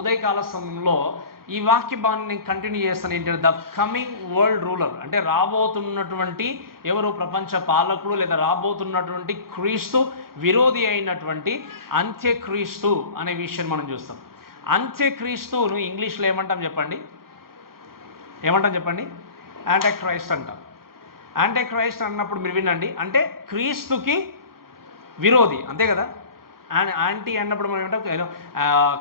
ఉదయకాల సమయంలో ఈ వాక్య భాగాన్ని నేను కంటిన్యూ చేస్తాను. ఏంటంటే ద కమింగ్ వరల్డ్ రూలర్, అంటే రాబోతున్నటువంటి ఎవరు ప్రపంచ పాలకుడు లేదా రాబోతున్నటువంటి క్రీస్తు విరోధి అయినటువంటి అంత్యక్రీస్తు అనే విషయాన్ని మనం చూస్తాం. అంత్యక్రీస్తును ఇంగ్లీష్లో ఏమంటాం చెప్పండి? యాంటీ క్రైస్ట్ అంటాం. యాంటీ క్రైస్ట్ అన్నప్పుడు మీరు వినండి, అంటే క్రీస్తుకి విరోధి, అంతే కదా. యాంటీ అన్నప్పుడు మనం ఏమంటాం?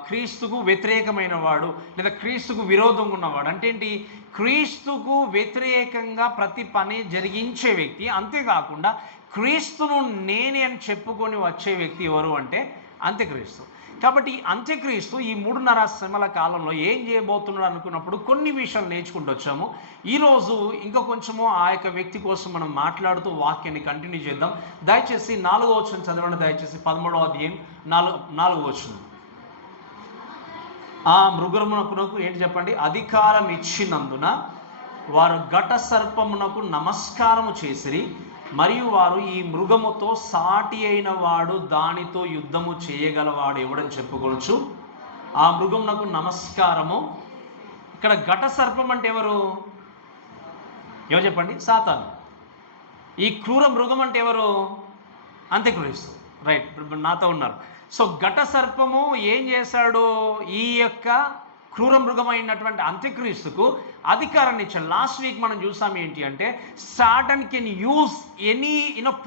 క్రీస్తుకు వ్యతిరేకమైన వాడు లేదా క్రీస్తుకు విరోధంగా ఉన్నవాడు. అంటే ఏంటి? క్రీస్తుకు వ్యతిరేకంగా ప్రతి పని జరిగించే వ్యక్తి, అంతేకాకుండా క్రీస్తును నేనే అని చెప్పుకొని వచ్చే వ్యక్తి ఎవరు అంటే అంత్యక్రీస్తు. కాబట్టి అంత్యక్రీస్తు ఈ 3.5 శ్రమల కాలంలో ఏం చేయబోతున్నాడు అనుకున్నప్పుడు కొన్ని విషయాలు నేర్చుకుంటూ వచ్చాము. ఈరోజు ఇంకా కొంచెము ఆ యొక్క వ్యక్తి కోసం మనం మాట్లాడుతూ వాక్యాన్ని కంటిన్యూ చేద్దాం. దయచేసి 4వ వచనం చదవండి. దయచేసి 13వ అధ్యాయం 4వ వచనం. ఆ మృగమునకు ఏంటి చెప్పండి? అధికారం ఇచ్చినందున వారు ఘట సర్పమునకు నమస్కారము చేసిరి, మరియు వారు ఈ మృగముతో సాటి అయిన వాడు దానితో యుద్ధము చేయగలవాడు ఎవడని చెప్పుకోవచ్చు. ఆ మృగమునకు నమస్కారము. ఇక్కడ ఘట సర్పం అంటే ఎవరు చెప్పండి? సాతాను. ఈ క్రూర మృగం అంటే ఎవరు? అంత్యక్రీస్తు. రైట్, నాతో ఉన్నారు. సో ఘట సర్పము ఏం చేశాడు? ఈ యొక్క క్రూర మృగమైనటువంటి అంత్యక్రీస్తుకు అధికారాన్ని ఇచ్చాడు. లాస్ట్ వీక్ మనం చూసాం ఏంటి అంటే Satan can use any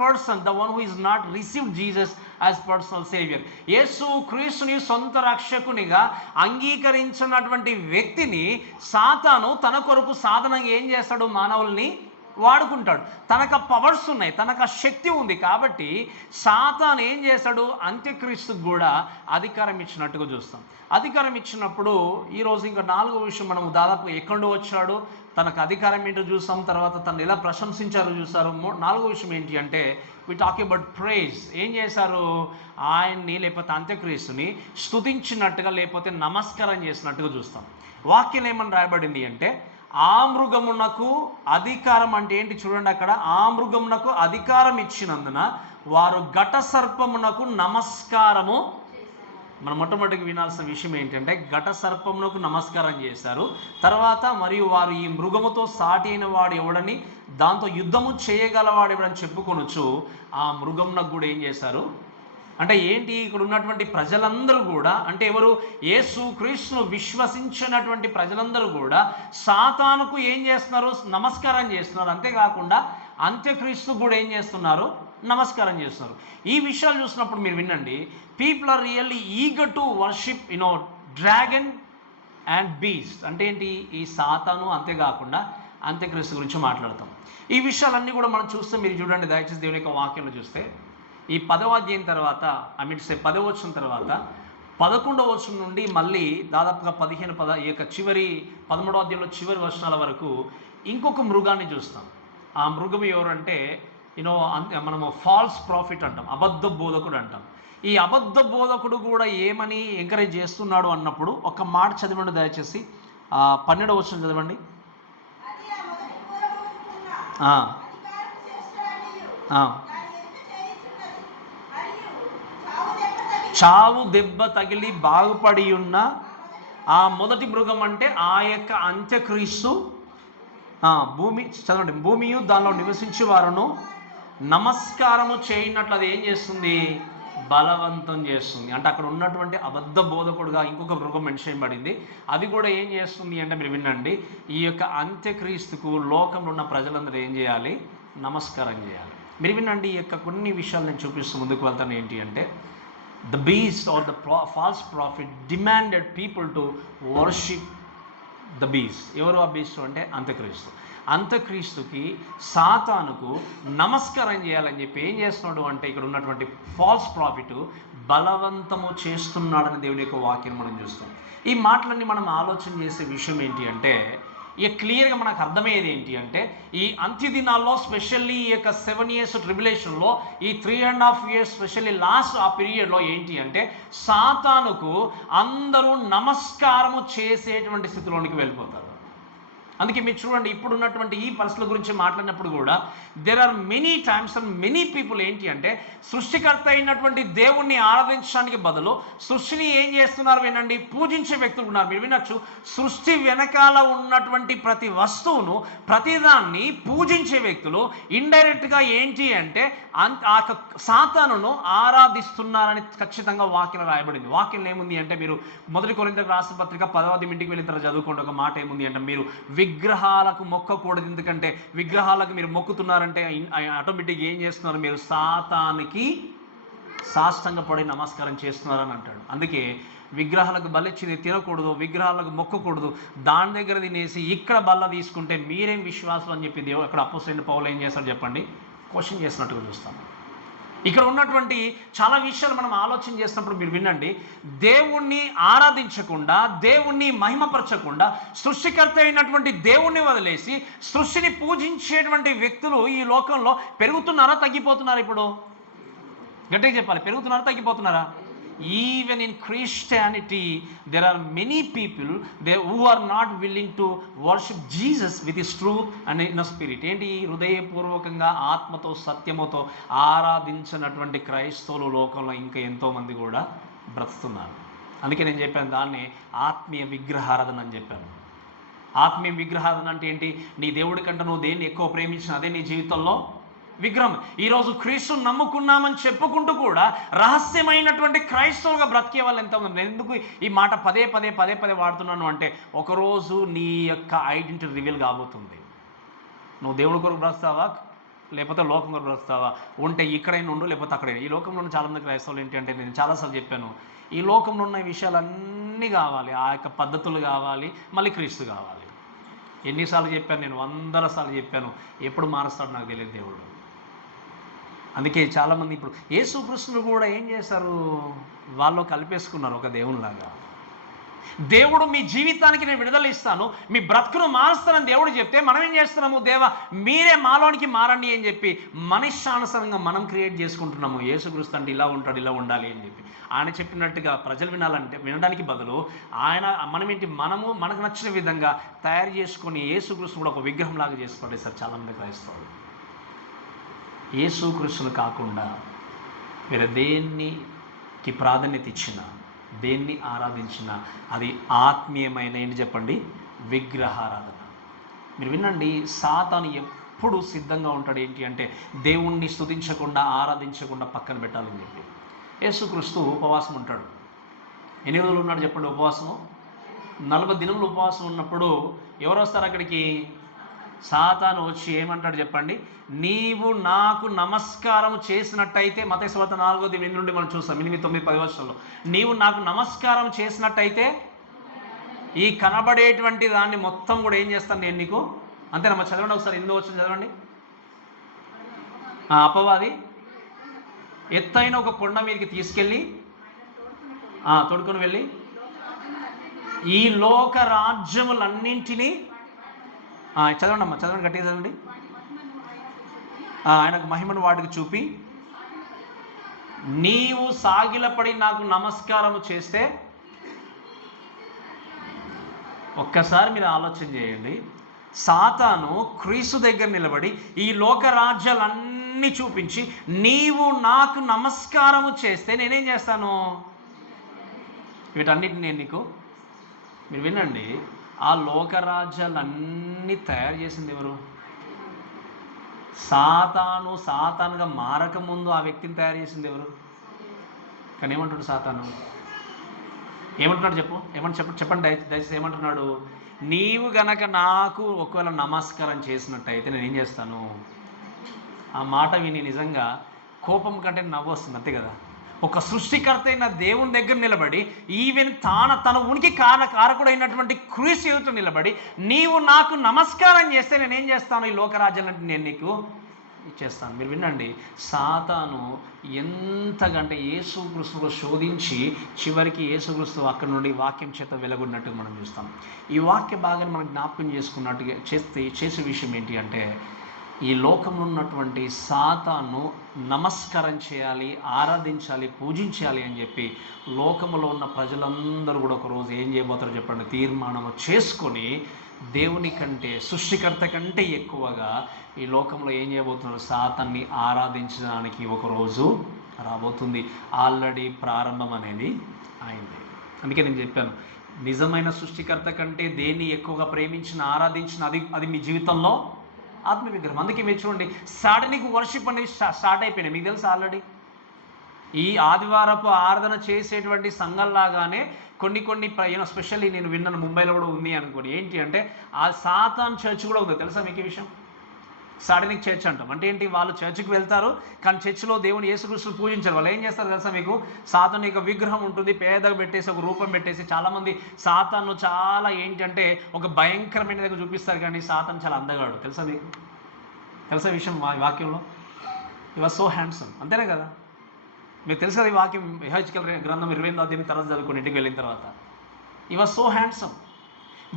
person, the one who is not received Jesus as personal saviour. యేసు క్రీస్తుని సొంత రక్షకునిగా అంగీకరించినటువంటి వ్యక్తిని సాతాను తన కొరకు సాధనంగా ఏం చేస్తాడు? మానవుల్ని వాడుకుంటాడు. తనకు పవర్స్ ఉన్నాయి, తనకు శక్తి ఉంది. కాబట్టి సాతాను ఏం చేస్తాడు? అంత్యక్రీస్తుకు కూడా అధికారం ఇచ్చినట్టుగా చూస్తాం. అధికారం ఇచ్చినప్పుడు ఈరోజు ఇంకా 4వ విషయం, మనం దాదాపు ఎక్కడో వచ్చాడు, తనకు అధికారం ఏంటో చూసాం, తర్వాత తను ఎలా ప్రశంసించారో చూసారు. 4వ విషయం ఏంటి అంటే వి టాక్ అబౌట్ ప్రైజ్. ఏం చేశారు? ఆయన్ని లేకపోతే అంత్యక్రీస్తుని స్తుతించినట్టుగా లేకపోతే నమస్కారం చేసినట్టుగా చూస్తాం. వాక్యం ఏమని రాయబడింది అంటే ఆ మృగమునకు అధికారం అంటే ఏంటి చూడండి అక్కడ. ఆ మృగమునకు అధికారం ఇచ్చినందున వారు ఘట సర్పమునకు నమస్కారము. మనం మొట్టమొదటిగా వినాల్సిన విషయం ఏంటంటే ఘట సర్పమునకు నమస్కారం చేశారు. తర్వాత మరియు వారు ఈ మృగముతో సాటి అయిన వాడు ఎవడని, దాంతో యుద్ధము చేయగలవాడు ఎవడని చెప్పుకొనొచ్చు. ఆ మృగమునకు కూడా ఏం చేశారు అంటే ఏంటి? ఇక్కడ ఉన్నటువంటి ప్రజలందరూ కూడా, అంటే ఎవరు? యేసు క్రీస్తును విశ్వసించినటువంటి ప్రజలందరూ కూడా సాతానుకు ఏం చేస్తున్నారు? నమస్కారం చేస్తున్నారు. అంతేకాకుండా అంత్యక్రీస్తు కూడా ఏం చేస్తున్నారు? నమస్కారం చేస్తున్నారు. ఈ విషయాలు చూసినప్పుడు మీరు వినండి, people are really eager to worship dragon and beast. అంటే ఏంటి? ఈ సాతాను, అంతేకాకుండా అంత్యక్రీస్తు గురించి మాట్లాడతాం. ఈ విషయాలన్నీ కూడా మనం చూస్తే మీరు చూడండి దయచేసి దేవుని యొక్క వాక్యంలో చూస్తే ఈ 10వ అధ్యాయం తర్వాత, 10వ వచనం తర్వాత 11వ వచనం నుండి మళ్ళీ దాదాపుగా 15 ఈ యొక్క చివరి 13వ అధ్యాయంలో చివరి వచనాల వరకు ఇంకొక మృగాన్ని చూస్తాం. ఆ మృగం ఎవరంటే మనము ఫాల్స్ ప్రాఫిట్ అంటాం, అబద్ధ బోధకుడు అంటాం. ఈ అబద్ధ బోధకుడు కూడా ఏమని ఎంకరేజ్ చేస్తున్నాడు అన్నప్పుడు ఒక మాట చదవండి దయచేసి. 12వ వచనం చదవండి. చావు దెబ్బ తగిలి బాగుపడి ఉన్న ఆ మొదటి మృగం అంటే ఆ యొక్క అంత్యక్రీస్తు. భూమి చదవండి. భూమియు దానిలో నివసించే వారును నమస్కారము చేయనట్లు అది ఏం చేస్తుంది? బలవంతం చేస్తుంది. అంటే అక్కడ ఉన్నటువంటి అబద్ధ బోధకుడుగా ఇంకొక మృగం మెన్షన్ చేయబడింది. అది కూడా ఏం చేస్తుంది అంటే మీరు వినండి, ఈ యొక్క అంత్యక్రీస్తుకు లోకంలో ఉన్న ప్రజలందరూ ఏం చేయాలి? నమస్కారం చేయాలి. మీరు వినండి, ఈ యొక్క కొన్ని విషయాలు నేను చూపిస్తూ ముందుకు వెళ్తాను. ఏంటి అంటే the beast or the false prophet demanded people to worship the beast. ఎవరు ఆ beast అంటే అంత్యక్రీస్తు. అంత్యక్రీస్తుకి సాతానుకు నమస్కారం చేయాలని చెప్పి ఏం చేస్తున్నాడు అంటే ఇక్కడ ఉన్నటువంటి ఫాల్స్ ప్రాఫిట్ బలవంతము చేస్తున్నాడని దేవుని యొక్క వాక్యం మనం చూస్తాం. ఈ మాటలన్నీ మనం ఆలోచన చేసే విషయం ఏంటి అంటే ఇక క్లియర్గా మనకు అర్థమయ్యేది ఏంటి అంటే ఈ అంత్య దినాల్లో స్పెషల్లీ ఈ యొక్క 7 years ట్రిబులేషన్లో ఈ 3.5 years స్పెషల్లీ లాస్ట్ ఆ పీరియడ్లో ఏంటి అంటే సాతానుకు అందరూ నమస్కారము చేసేటువంటి స్థితిలోనికి వెళ్ళిపోతారు. అందుకే మీరు చూడండి, ఇప్పుడు ఉన్నటువంటి ఈ పరిస్థితుల గురించి మాట్లాడినప్పుడు కూడా there are many times and many people ఏంటి అంటే సృష్టికర్త అయినటువంటి దేవుణ్ణి ఆరాధించడానికి బదులు సృష్టిని ఏం చేస్తున్నారు వినండి, పూజించే వ్యక్తులు ఉన్నారు. మీరు వినొచ్చు, సృష్టి వెనకాల ఉన్నటువంటి ప్రతి వస్తువును ప్రతిదాన్ని పూజించే వ్యక్తులు ఇండైరెక్ట్గా ఏంటి అంటే ఆ సాతానును ఆరాధిస్తున్నారని ఖచ్చితంగా వాక్యం రాయబడింది. వాక్యం ఏముంది అంటే, మీరు 1 కొరింథీయులకు రాసిన పత్రిక 10వ అధ్యాయం వెళ్ళిన తర్వాత చదువుకోండి. ఒక మాట ఏముంది అంటే, మీరు విగ్రహాలకు మొక్కకూడదు, ఎందుకంటే విగ్రహాలకు మీరు మొక్కుతున్నారంటే ఆటోమేటిక్గా ఏం చేస్తున్నారు, మీరు సాతానికి సాష్టంగపడి నమస్కారం చేస్తున్నారని అంటాడు. అందుకే విగ్రహాలకు బలిచ్చింది తినకూడదు, విగ్రహాలకు మొక్కకూడదు, దాని దగ్గర తినేసి ఇక్కడ బల్ల తీసుకుంటే మీరేం విశ్వాసం అని చెప్పి దేవుడు అక్కడ అపోస్తలుడైన పౌలు ఏం చేస్తాడు చెప్పండి, క్వశ్చన్ చేసినట్టుగా చూస్తాం. ఇక్కడ ఉన్నటువంటి చాలా విషయాలు మనం ఆలోచన చేసినప్పుడు మీరు వినండి, దేవుణ్ణి ఆరాధించకుండా, దేవుణ్ణి మహిమపరచకుండా, సృష్టికర్త అయినటువంటి దేవుణ్ణి వదిలేసి సృష్టిని పూజించేటువంటి వ్యక్తులు ఈ లోకంలో పెరుగుతున్నారా తగ్గిపోతున్నారా? ఇప్పుడు గట్టిగా చెప్పాలి, పెరుగుతున్నారా తగ్గిపోతున్నారా? Even in Christianity, there are many people who are not willing to worship Jesus with his truth and in a spirit. ఏంటి, హృదయపూర్వకంగా ఆత్మతో సత్యముతో ఆరాధించినటువంటి క్రైస్తవులు లోకంలో ఇంకా ఎంతోమంది కూడా బ్రతుకుతున్నారు. అందుకే నేను చెప్పాను, దాన్ని ఆత్మీయ విగ్రహారాధన అని చెప్పాను. ఆత్మీయ విగ్రహారాధన అంటే ఏంటి, నీ దేవుడి కంటే నువ్వు దేన్ని ఎక్కువ ప్రేమించిన అదే నీ జీవితంలో విగ్రహం. ఈరోజు క్రీస్తుని నమ్ముకున్నామని చెప్పుకుంటూ కూడా రహస్యమైనటువంటి క్రైస్తవులుగా బ్రతికే వాళ్ళు ఎంతమంది. నేను ఎందుకు ఈ మాట పదే పదే వాడుతున్నాను అంటే, ఒకరోజు నీ యొక్క ఐడెంటిటీ రివీల్ కాబోతుంది. నువ్వు దేవుడి కొరకు బ్రతుకుతావా లేకపోతే లోకం కొరకు బ్రతుకుతావా? ఉంటే ఇక్కడైనా ఉండు, లేకపోతే అక్కడైనా. ఈ లోకంలో ఉన్న చాలామంది క్రైస్తవులు ఏంటి అంటే, నేను చాలాసార్లు చెప్పాను, ఈ లోకంలో ఉన్న విషయాలన్నీ కావాలి, ఆ యొక్క పద్ధతులు కావాలి, మళ్ళీ క్రీస్తు కావాలి. ఎన్నిసార్లు చెప్పాను నేను, 100 సార్లు చెప్పాను. ఎప్పుడు మారుస్తాడు నాకు తెలియదు దేవుడు. అందుకే చాలామంది ఇప్పుడు యేసుక్రీస్తును కూడా ఏం చేశారు, వాళ్ళు కలిపేసుకున్నారు ఒక దేవునిలాగా. దేవుడు మీ జీవితానికి నేను విడుదల ఇస్తాను, మీ బ్రతుకును మారుస్తానని దేవుడు చెప్తే మనం ఏం చేస్తున్నాము, దేవా మీరే మాలోనికి మారండి అని చెప్పి మనిష్టానుసారంగా మనం క్రియేట్ చేసుకుంటున్నాము. యేసుక్రీస్తు అంటే ఇలా ఉంటాడు, ఇలా ఉండాలి అని చెప్పి ఆయన చెప్పినట్టుగా ప్రజలు వినడానికి బదులు మనము మనకు నచ్చిన విధంగా తయారు చేసుకొని యేసుక్రీస్తు కూడా ఒక విగ్రహంలాగా చేసి పడేస్తారు చాలామంది క్రైస్తవులు. యేసుక్రీస్తును కాకుండా వేరే దేనికి ప్రాధాన్యత ఇచ్చినా, దేన్ని ఆరాధించినా అది ఆత్మీయమైన ఏంటి చెప్పండి, విగ్రహారాధన. మీరు వినండి, సాతాను ఎప్పుడు సిద్ధంగా ఉంటాడు ఏంటి అంటే దేవుణ్ణి స్తుతించకుండా ఆరాధించకుండా పక్కన పెట్టాలని చెప్పి. యేసుక్రీస్తు ఉపవాసం ఉంటాడు. ఎన్ని రోజులు ఉన్నాడు చెప్పండి ఉపవాసము? 40 దినములు ఉపవాసం ఉన్నప్పుడు ఎవరు వస్తారు అక్కడికి? సాతాను వచ్చి ఏమంటాడు చెప్పండి, నీవు నాకు నమస్కారం చేసినట్టయితే, మత్తయి సువార్త 4వ అధ్యాయం నుండి మనం చూస్తాం 8, 9, 10 వర్షంలో, నీవు నాకు నమస్కారం చేసినట్టయితే ఈ కనబడేటువంటి దాన్ని మొత్తం కూడా ఏం చేస్తాను నేను నీకు. అంతేనమ్మా? చదవండి ఒకసారి, 8వ వచనం చదవండి. అపవాది ఎత్తైన ఒక కొండ మీదకి తీసుకెళ్ళి తొడుకొని వెళ్ళి ఈ లోక రాజ్యములన్నింటినీ చదవండి అమ్మా, చదవండి, గట్టిగా చదవండి. ఆయనకు మహిమను వాటికి చూపి నీవు సాగిలపడి నాకు నమస్కారం చేస్తే, ఒక్కసారి మీరు ఆలోచన చేయండి, సాతాను క్రీస్తు దగ్గర నిలబడి ఈ లోక రాజ్యాలన్నీ చూపించి నీవు నాకు నమస్కారం చేస్తే నేనేం చేస్తాను, వీటన్నిటిని నేను నీకు. మీరు వినండి, ఆ లోకరాజ్యాలన్నీ తయారు చేసింది ఎవరు? సాతానుగా మారకముందు ఆ వ్యక్తిని తయారు చేసింది ఎవరు? కానీ ఏమంటాడు సాతాను? ఏమంటున్నాడు చెప్పండి దయచేసి ఏమంటున్నాడు? నీవు గనక నాకు ఒకవేళ నమస్కారం చేసినట్టయితే నేను ఏం చేస్తాను. ఆ మాట విని నిజంగా కోపం కంటే నవ్వు వస్తుంది, అంతే కదా. ఒక సృష్టికర్త అయిన దేవుని దగ్గర నిలబడి, ఈవెన్ తన ఉనికి కారకుడైనటువంటి క్రీస్తు ఎదుట నిలబడి నీవు నాకు నమస్కారం చేస్తే నేనేం చేస్తాను, ఈ లోకరాజ్యాలంటే నేను నీకు ఇచ్చేస్తాను. మీరు వినండి, సాతాను ఎంతగంటే యేసుక్రీస్తును శోధించి చివరికి యేసుక్రీస్తు అక్కడి నుండి వాక్యం చేత వెలుగొన్నట్టుగా మనం చూస్తాం. ఈ వాక్య భాగాన్ని మనం జ్ఞాపకం చేసుకున్నట్టుగా చేసే విషయం ఏంటి అంటే, ఈ లోకంలో ఉన్నటువంటి సాతాను నమస్కారం చేయాలి, ఆరాధించాలి, పూజించాలి అని చెప్పి లోకములో ఉన్న ప్రజలందరూ కూడా ఒకరోజు ఏం చేయబోతారో చెప్పండి, తీర్మానం చేసుకొని దేవుని కంటే, సృష్టికర్త కంటే ఎక్కువగా ఈ లోకంలో ఏం చేయబోతున్నారు, సాతాన్ని ఆరాధించడానికి ఒకరోజు రాబోతుంది. ఆల్రెడీ ప్రారంభం అనేది అయింది. అందుకే నేను చెప్పాను, నిజమైన సృష్టికర్త కంటే దేన్ని ఎక్కువగా ప్రేమించిన, ఆరాధించిన అది మీ జీవితంలో ఆత్మ విగ్రహం. అందుకే మీరు చూడండి, సాటనిక్ వర్షిప్ అనేది స్టార్ట్ అయిపోయినాయి. మీకు తెలుసు ఆల్రెడీ ఈ ఆదివారపు ఆరాధన చేసేటువంటి సంఘంలాగానే కొన్ని స్పెషల్లీ నేను విన్నాను, ముంబైలో కూడా ఉంది అనుకోండి. ఏంటి అంటే ఆ సాతాన్ చర్చ్ కూడా ఉంది. తెలుసా మీకు ఈ విషయం? సాటనిక్ చర్చ్ అంటాం. అంటే ఏంటి, వాళ్ళు చర్చికి వెళ్తారు కానీ చర్చిలో దేవుని యేసుక్రీస్తుని పూజించారు. వాళ్ళు ఏం చేస్తారు తెలుసా మీకు? సాతాను యొక్క విగ్రహం ఉంటుంది, పేదగా పెట్టేసి ఒక రూపం పెట్టేసి, చాలామంది సాతాను చాలా ఏంటంటే ఒక భయంకరమైన దగ్గర చూపిస్తారు, కానీ సాతాను చాలా అందగాడు. తెలుసా మీకు? తెలుసా విషయం వాక్యంలో? ఈ వాజ్ సో హ్యాండ్సమ్, అంతేనే కదా? మీకు తెలుసు కదా ఈ వాక్యం, యెహెజ్కేలు గ్రంథం 28వ అధ్యాయం తర్వాత చదువుకోండి ఇంటికి వెళ్ళిన తర్వాత. ఈ వాజ్ సో హ్యాండ్సమ్.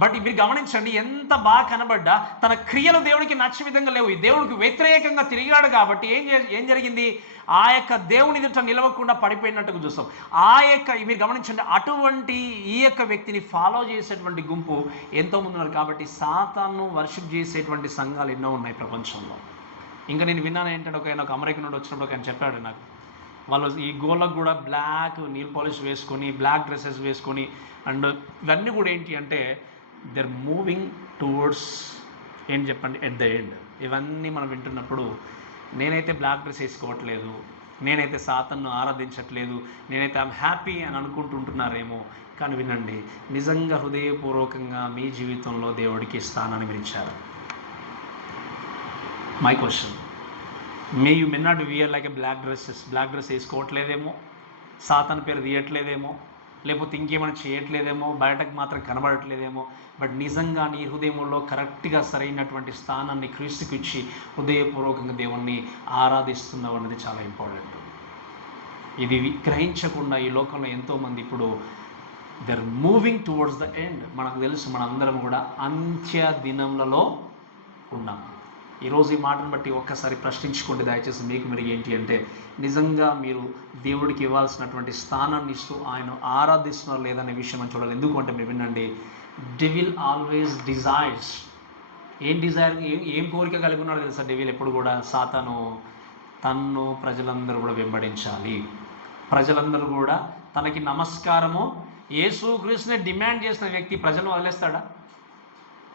బట్ మీరు గమనించండి, ఎంత బాగా కనబడ్డా తన క్రియలు దేవునికి నచ్చే విధంగా లేవు. ఈ దేవునికి వ్యతిరేకంగా తిరిగాడు కాబట్టి ఏం జరిగింది, ఆ యొక్క దేవుని ఎదుట నిలవకుండా పడిపోయినట్టుగా చూస్తాం. మీరు గమనించండి, అటువంటి ఈ యొక్క వ్యక్తిని ఫాలో చేసేటువంటి గుంపు ఎంతోమంది ఉన్నారు. కాబట్టి సాతాను వర్షిప్ చేసేటువంటి సంఘాలు ఎన్నో ఉన్నాయి ప్రపంచంలో. ఇంకా నేను విన్నాను ఏంటంటే, ఒక అమెరికన్ నుండి వచ్చినప్పుడు ఆయన చెప్పాడు నాకు, వాళ్ళు ఈ గోళ్ళకు కూడా బ్లాక్ నీల్ పాలిష్ వేసుకొని, బ్లాక్ డ్రెస్సెస్ వేసుకొని, అండ్ ఇవన్నీ కూడా ఏంటి అంటే దర్ మూవింగ్ టువర్డ్స్ ఏంటి చెప్పండి, ఎట్ ద ఎండ్. ఇవన్నీ మనం వింటున్నప్పుడు నేనైతే బ్లాక్ డ్రెస్ వేసుకోవట్లేదు, నేనైతే సాతాను ఆరాధించట్లేదు, నేనైతే ఐఎమ్ హ్యాపీ అని అనుకుంటుంటున్నారేమో. కానీ వినండి, నిజంగా హృదయపూర్వకంగా మీ జీవితంలో దేవుడికి స్థానాన్ని మీరు ఇచ్చారు? My question, you may not wear like a black dress వేసుకోవట్లేదేమో, సాతాను పేరు తీయట్లేదేమో, లేకపోతే ఇంకేమైనా చేయట్లేదేమో, బయటకు మాత్రం కనబడట్లేదేమో. బట్ నిజంగా నీ హృదయంలో కరెక్ట్గా సరైనటువంటి స్థానాన్ని క్రీస్తుకు ఇచ్చి హృదయపూర్వకంగా దేవుణ్ణి ఆరాధిస్తున్నావు అన్నది చాలా ఇంపార్టెంట్. ఇది గ్రహించకుండా ఈ లోకంలో ఎంతోమంది ఇప్పుడు they're moving towards the end. మనకు తెలుసు, మనందరం కూడా అంత్య దినములలో ఉన్నాం. ఈరోజు ఈ మాటను బట్టి ఒక్కసారి ప్రశ్నించుకోండి దయచేసి, మీకు మీరు ఏంటి అంటే నిజంగా మీరు దేవుడికి ఇవ్వాల్సినటువంటి స్థానాన్ని ఇస్తూ ఆయన ఆరాధిస్తున్నారు లేదనే విషయం అని చూడాలి. ఎందుకంటే మీరు వినండి, డెవిల్ ఆల్వేస్ డిజైర్స్. ఏం కోరిక కలిగి ఉన్నాడో తెలుసా డెవిల్? ఎప్పుడు కూడా సాతాను తన్ను ప్రజలందరూ కూడా వెంబడించాలి, ప్రజలందరూ కూడా తనకి నమస్కారము, యేసుక్రీస్తుని డిమాండ్ చేసిన వ్యక్తి ప్రజలను వదిలేస్తాడా?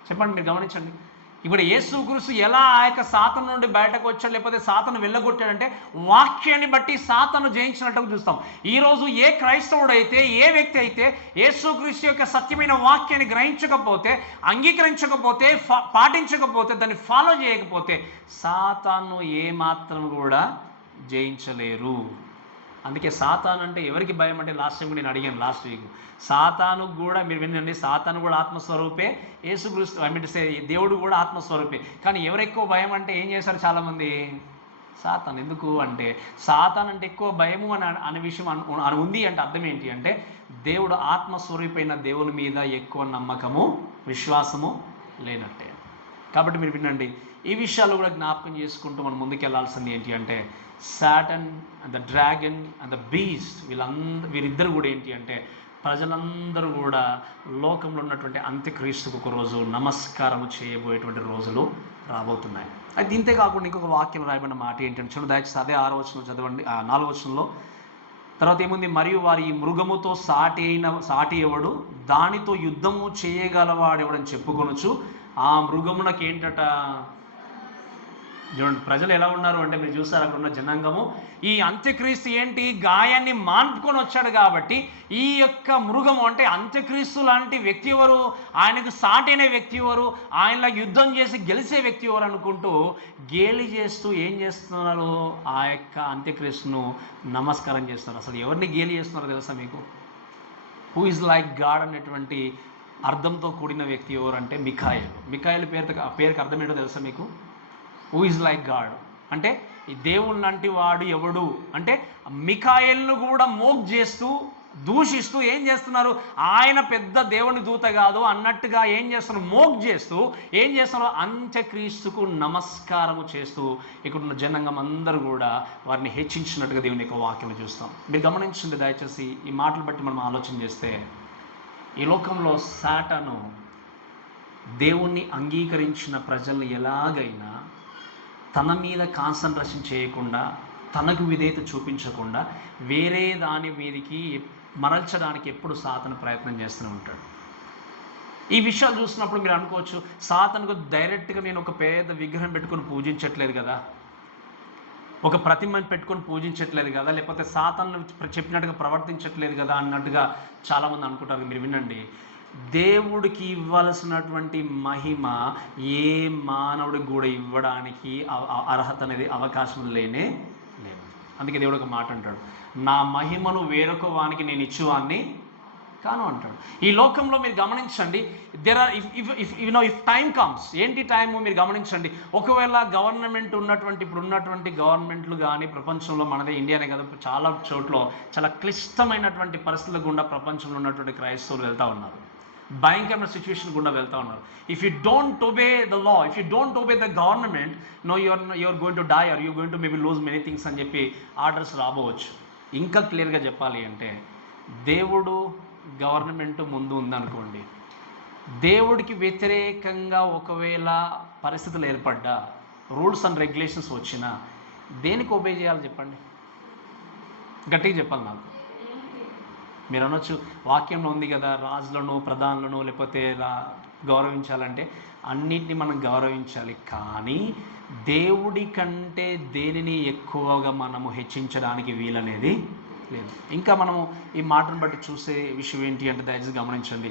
చెప్పండి, మీరు గమనించండి. ఇప్పుడు యేసుక్రీస్తు ఎలా ఆ యొక్క సాతాను నుండి బయటకు వచ్చాడు, లేకపోతే సాతాను వెళ్ళగొట్టాడంటే వాక్యాన్ని బట్టి సాతాను జయించినట్టుగా చూస్తాం. ఈరోజు ఏ క్రైస్తవుడు అయితే, ఏ వ్యక్తి అయితే యేసుక్రీస్తు యొక్క సత్యమైన వాక్యాన్ని గ్రహించకపోతే, అంగీకరించకపోతే, పాటించకపోతే, దాన్ని ఫాలో చేయకపోతే సాతాను ఏమాత్రం కూడా జయించలేరు. అందుకే సాతాను అంటే ఎవరికి భయం అంటే, లాస్ట్ టైం నేను అడిగాను, లాస్ట్ వీక్, సాతాను కూడా మీరు వినండి, సాతాను కూడా ఆత్మస్వరూపే, యేసుక్రీస్తు దేవుడు కూడా ఆత్మస్వరూపే. కానీ ఎవరు ఎక్కువ భయం అంటే ఏం చేశారు చాలామంది? సాతాను. ఎందుకు అంటే సాతాను అంటే ఎక్కువ భయము అనే విషయం ఉంది అంటే అర్థం ఏంటి అంటే, దేవుడు ఆత్మస్వరూపైన దేవుని మీద ఎక్కువ నమ్మకము, విశ్వాసము లేనట్టే. కాబట్టి మీరు వినండి, ఈ విషయాలు కూడా జ్ఞాపకం చేసుకుంటూ మనం ముందుకెళ్లాల్సింది ఏంటి అంటే, Satan and the dragon and the beast వీరిద్దరు కూడా ఏంటి అంటే ప్రజలందరూ కూడా లోకంలో ఉన్నటువంటి అంత్యక్రీస్తుకు ఒక రోజు నమస్కారం చేయబోయేటువంటి రోజులు రాబోతున్నాయి. అయితే ఇంతే కాకుండా ఇంకొక వాక్యం రాయబడిన మాట ఏంటంటే చూడండి దయచేసి, అదే 6వ వచనం చదవండి. 4వ వచనంలో తర్వాత ఏముంది, మరియు వారి ఈ మృగముతో సాటి ఎవడు, దానితో యుద్ధము చేయగలవాడెవడని చెప్పుకొనొచ్చు, ఆ మృగమునకు ఏంటట. చూడండి ప్రజలు ఎలా ఉన్నారు అంటే, మీరు చూస్తారు అక్కడ ఉన్న జనాంగము, ఈ అంత్యక్రీస్తు ఏంటి, గాయాన్ని మాన్పుకొని వచ్చాడు కాబట్టి ఈ యొక్క మృగము అంటే అంత్యక్రీస్తు లాంటి వ్యక్తి ఎవరు, ఆయనకు సాటైన వ్యక్తి ఎవరు, ఆయనలా యుద్ధం చేసి గెలిచే వ్యక్తి ఎవరు అనుకుంటూ గేలి చేస్తూ ఏం చేస్తున్నారు, ఆ యొక్క అంత్యక్రీస్తును నమస్కారం చేస్తున్నారు. అసలు ఎవరిని గేలి చేస్తున్నారో తెలుసా మీకు? హూ ఇస్ లైక్ గాడ్ అనేటువంటి అర్థంతో కూడిన వ్యక్తి ఎవరు అంటే మిఖాయేలు పేరుకి అర్థం ఏంటో తెలుసా మీకు? హూ ఈజ్ లైక్ గాడ్ అంటే ఈ దేవుని లాంటి వాడు ఎవడు అంటే, మిఖాయేలును కూడా మోక్ చేస్తూ దూషిస్తూ ఏం చేస్తున్నారు, ఆయన పెద్ద దేవుని దూత కాదు అన్నట్టుగా ఏం చేస్తున్నారు, మోక్ చేస్తూ ఏం చేస్తున్నారు, అంత్యక్రీస్తుకు నమస్కారము చేస్తూ ఇక్కడున్న జనాంగం అందరూ కూడా వారిని హెచ్చించినట్టుగా దేవుని యొక్క వాక్యం చూస్తాం. మీరు గమనించండి దయచేసి, ఈ మాటలు బట్టి మనం ఆలోచన చేస్తే ఈ లోకంలో సాతాను దేవుణ్ణి అంగీకరించిన ప్రజల్ని ఎలాగైనా తన మీద కాన్సన్ట్రేషన్ చేయకుండా, తనకు విధేయత చూపించకుండా వేరే దాని మీదకి మరల్చడానికి ఎప్పుడు సాతాను ప్రయత్నం చేస్తూనే ఉంటాడు. ఈ విషయాలు చూసినప్పుడు మీరు అనుకోవచ్చు, సాతానుకు డైరెక్ట్గా నేను ఒక పెద్ద విగ్రహం పెట్టుకొని పూజించట్లేదు కదా, ఒక ప్రతిమని పెట్టుకొని పూజించట్లేదు కదా, లేకపోతే సాతాను చెప్పినట్టుగా ప్రవర్తించట్లేదు కదా అన్నట్టుగా చాలామంది అనుకుంటారు. మీరు వినండి, దేవుడికి ఇవ్వాల్సినటువంటి మహిమ ఏ మానవుడికి కూడా ఇవ్వడానికి అర్హత అనేది అవకాశం లేనే లేదు. అందుకే దేవుడు ఒక మాట అంటాడు, నా మహిమను వేరొక వానికి నేను ఇచ్చువాన్ని కాను అంటాడు. ఈ లోకంలో మీరు గమనించండి, ఇఫ్ టైం కమ్స్, ఏంటి టైము మీరు గమనించండి, ఒకవేళ గవర్నమెంట్ ఇప్పుడు ఉన్నటువంటి గవర్నమెంట్లు కానీ ప్రపంచంలో, మనదే ఇండియానే కదా, చాలా చోట్ల చాలా క్లిష్టమైనటువంటి పరిస్థితుల గుండా ప్రపంచంలో ఉన్నటువంటి క్రైస్తవులు వెళ్తూ ఉన్నారు, భయంకరమైన సిచ్యువేషన్ గుండా వెళ్తూ ఉన్నారు. If you don't obey the law, if you don't obey the government, no you're going to die or you going to maybe lose many things అని చెప్పి ఆర్డర్స్ రాబోవచ్చు. ఇంకా క్లియర్గా చెప్పాలి అంటే, దేవుడు గవర్నమెంట్ ముందు ఉందనుకోండి, దేవుడికి వ్యతిరేకంగా ఒకవేళ పరిస్థితులు ఏర్పడ్డా, రూల్స్ అండ్ రెగ్యులేషన్స్ వచ్చినా దేనికి ఒబే చేయాలి చెప్పండి? గట్టిగా చెప్పాలి నాకు. మీరు అనొచ్చు, వాక్యంలో ఉంది కదా, రాజులను ప్రధానులను లేకపోతే గౌరవించాలంటే అన్నిటిని మనం గౌరవించాలి, కానీ దేవుడి కంటే దేనిని ఎక్కువగా మనము హెచ్చించడానికి వీలనేది లేదు. ఇంకా మనము ఈ మాటను బట్టి చూసే విషయం ఏంటి అంటే, దయచేసి గమనించండి,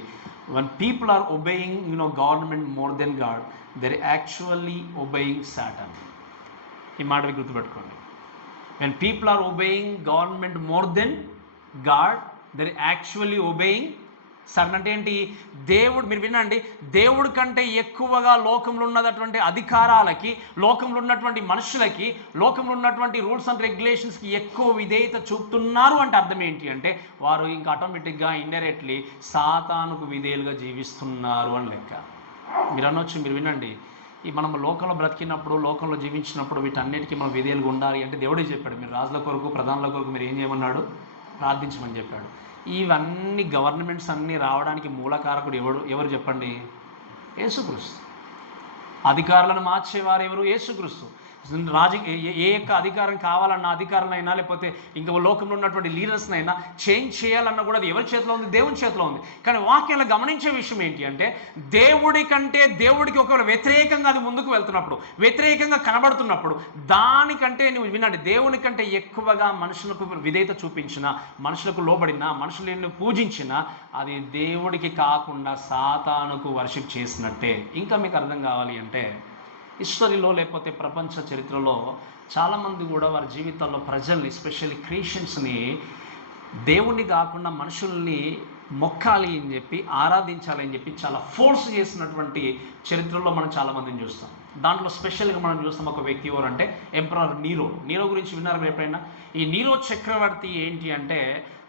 when people are obeying government more than God, they're actually obeying Satan. ఈ మాటని గుర్తుపెట్టుకోండి. when people are obeying government more than God, they're actually obeying Satan. అంటే ఏంటి? దేవుడు, మీరు వినండి, దేవుడి కంటే ఎక్కువగా లోకంలో ఉన్నటువంటి అధికారాలకి, లోకంలో ఉన్నటువంటి మనుషులకి, లోకంలో ఉన్నటువంటి రూల్స్ అండ్ రెగ్యులేషన్స్కి ఎక్కువ విధేయత చూపుతున్నారు అంటే అర్థం ఏంటి అంటే, వారు ఇంకా ఆటోమేటిక్గా ఇండైరెక్ట్లీ సాతానుకు విధేయులుగా జీవిస్తున్నారు అని లెక్క. మీరు అనొచ్చు, మీరు వినండి, ఈ మనం లోకంలో బ్రతికినప్పుడు, లోకంలో జీవించినప్పుడు వీటన్నిటికీ మనం విధేయులుగా ఉండాలి అంటే దేవుడే చెప్పాడు, మీరు రాజుల కొరకు ప్రధానుల కొరకు మీరు ఏం చేయమన్నాడు? ప్రార్థించమని చెప్పాడు. ఇవన్నీ గవర్నమెంట్స్ అన్నీ రావడానికి మూలకారకుడు ఎవరు చెప్పండి? యేసుక్రీస్తు. అధికారులను మార్చేవారు ఎవరు? యేసుక్రీస్తు. ఏ యొక్క అధికారం కావాలన్నా, అధికారులైనా లేకపోతే ఇంకా లోకంలో ఉన్నటువంటి లీడర్స్నైనా చేంజ్ చేయాలన్నా కూడా అది ఎవరి చేతిలో ఉంది? దేవుని చేతిలో ఉంది. కానీ వాక్యంలో గమనించే విషయం ఏంటి అంటే, దేవుడి కంటే, దేవుడికి ఒకవేళ వ్యతిరేకంగా అది ముందుకు వెళ్తున్నప్పుడు, వ్యతిరేకంగా కనబడుతున్నప్పుడు, దానికంటే నువ్వు వినండి, దేవుని కంటే ఎక్కువగా మనుషులకు విధేయత చూపించిన, మనుషులకు లోబడిన, మనుషులను పూజించిన, అది దేవుడికి కాకుండా సాతానుకు వర్షిప్ చేసినట్టే. ఇంకా మీకు అర్థం కావాలి అంటే, హిస్టరీలో లేకపోతే ప్రపంచ చరిత్రలో చాలామంది కూడా వారి జీవితాల్లో ప్రజల్ని, ఎస్పెషల్లీ క్రిస్టియన్స్ని, దేవుణ్ణి కాకుండా మనుషుల్ని మొక్కాలి అని చెప్పి, ఆరాధించాలి అని చెప్పి చాలా ఫోర్స్ చేసినటువంటి చరిత్రలో మనం చాలామందిని చూస్తాం. దాంట్లో స్పెషల్గా మనం చూస్తాం ఒక వ్యక్తి ఎవరంటే ఎంపరర్ నీరో గురించి విన్నారు మీరు ఎప్పుడైనా? ఈ నీరో చక్రవర్తి ఏంటి అంటే,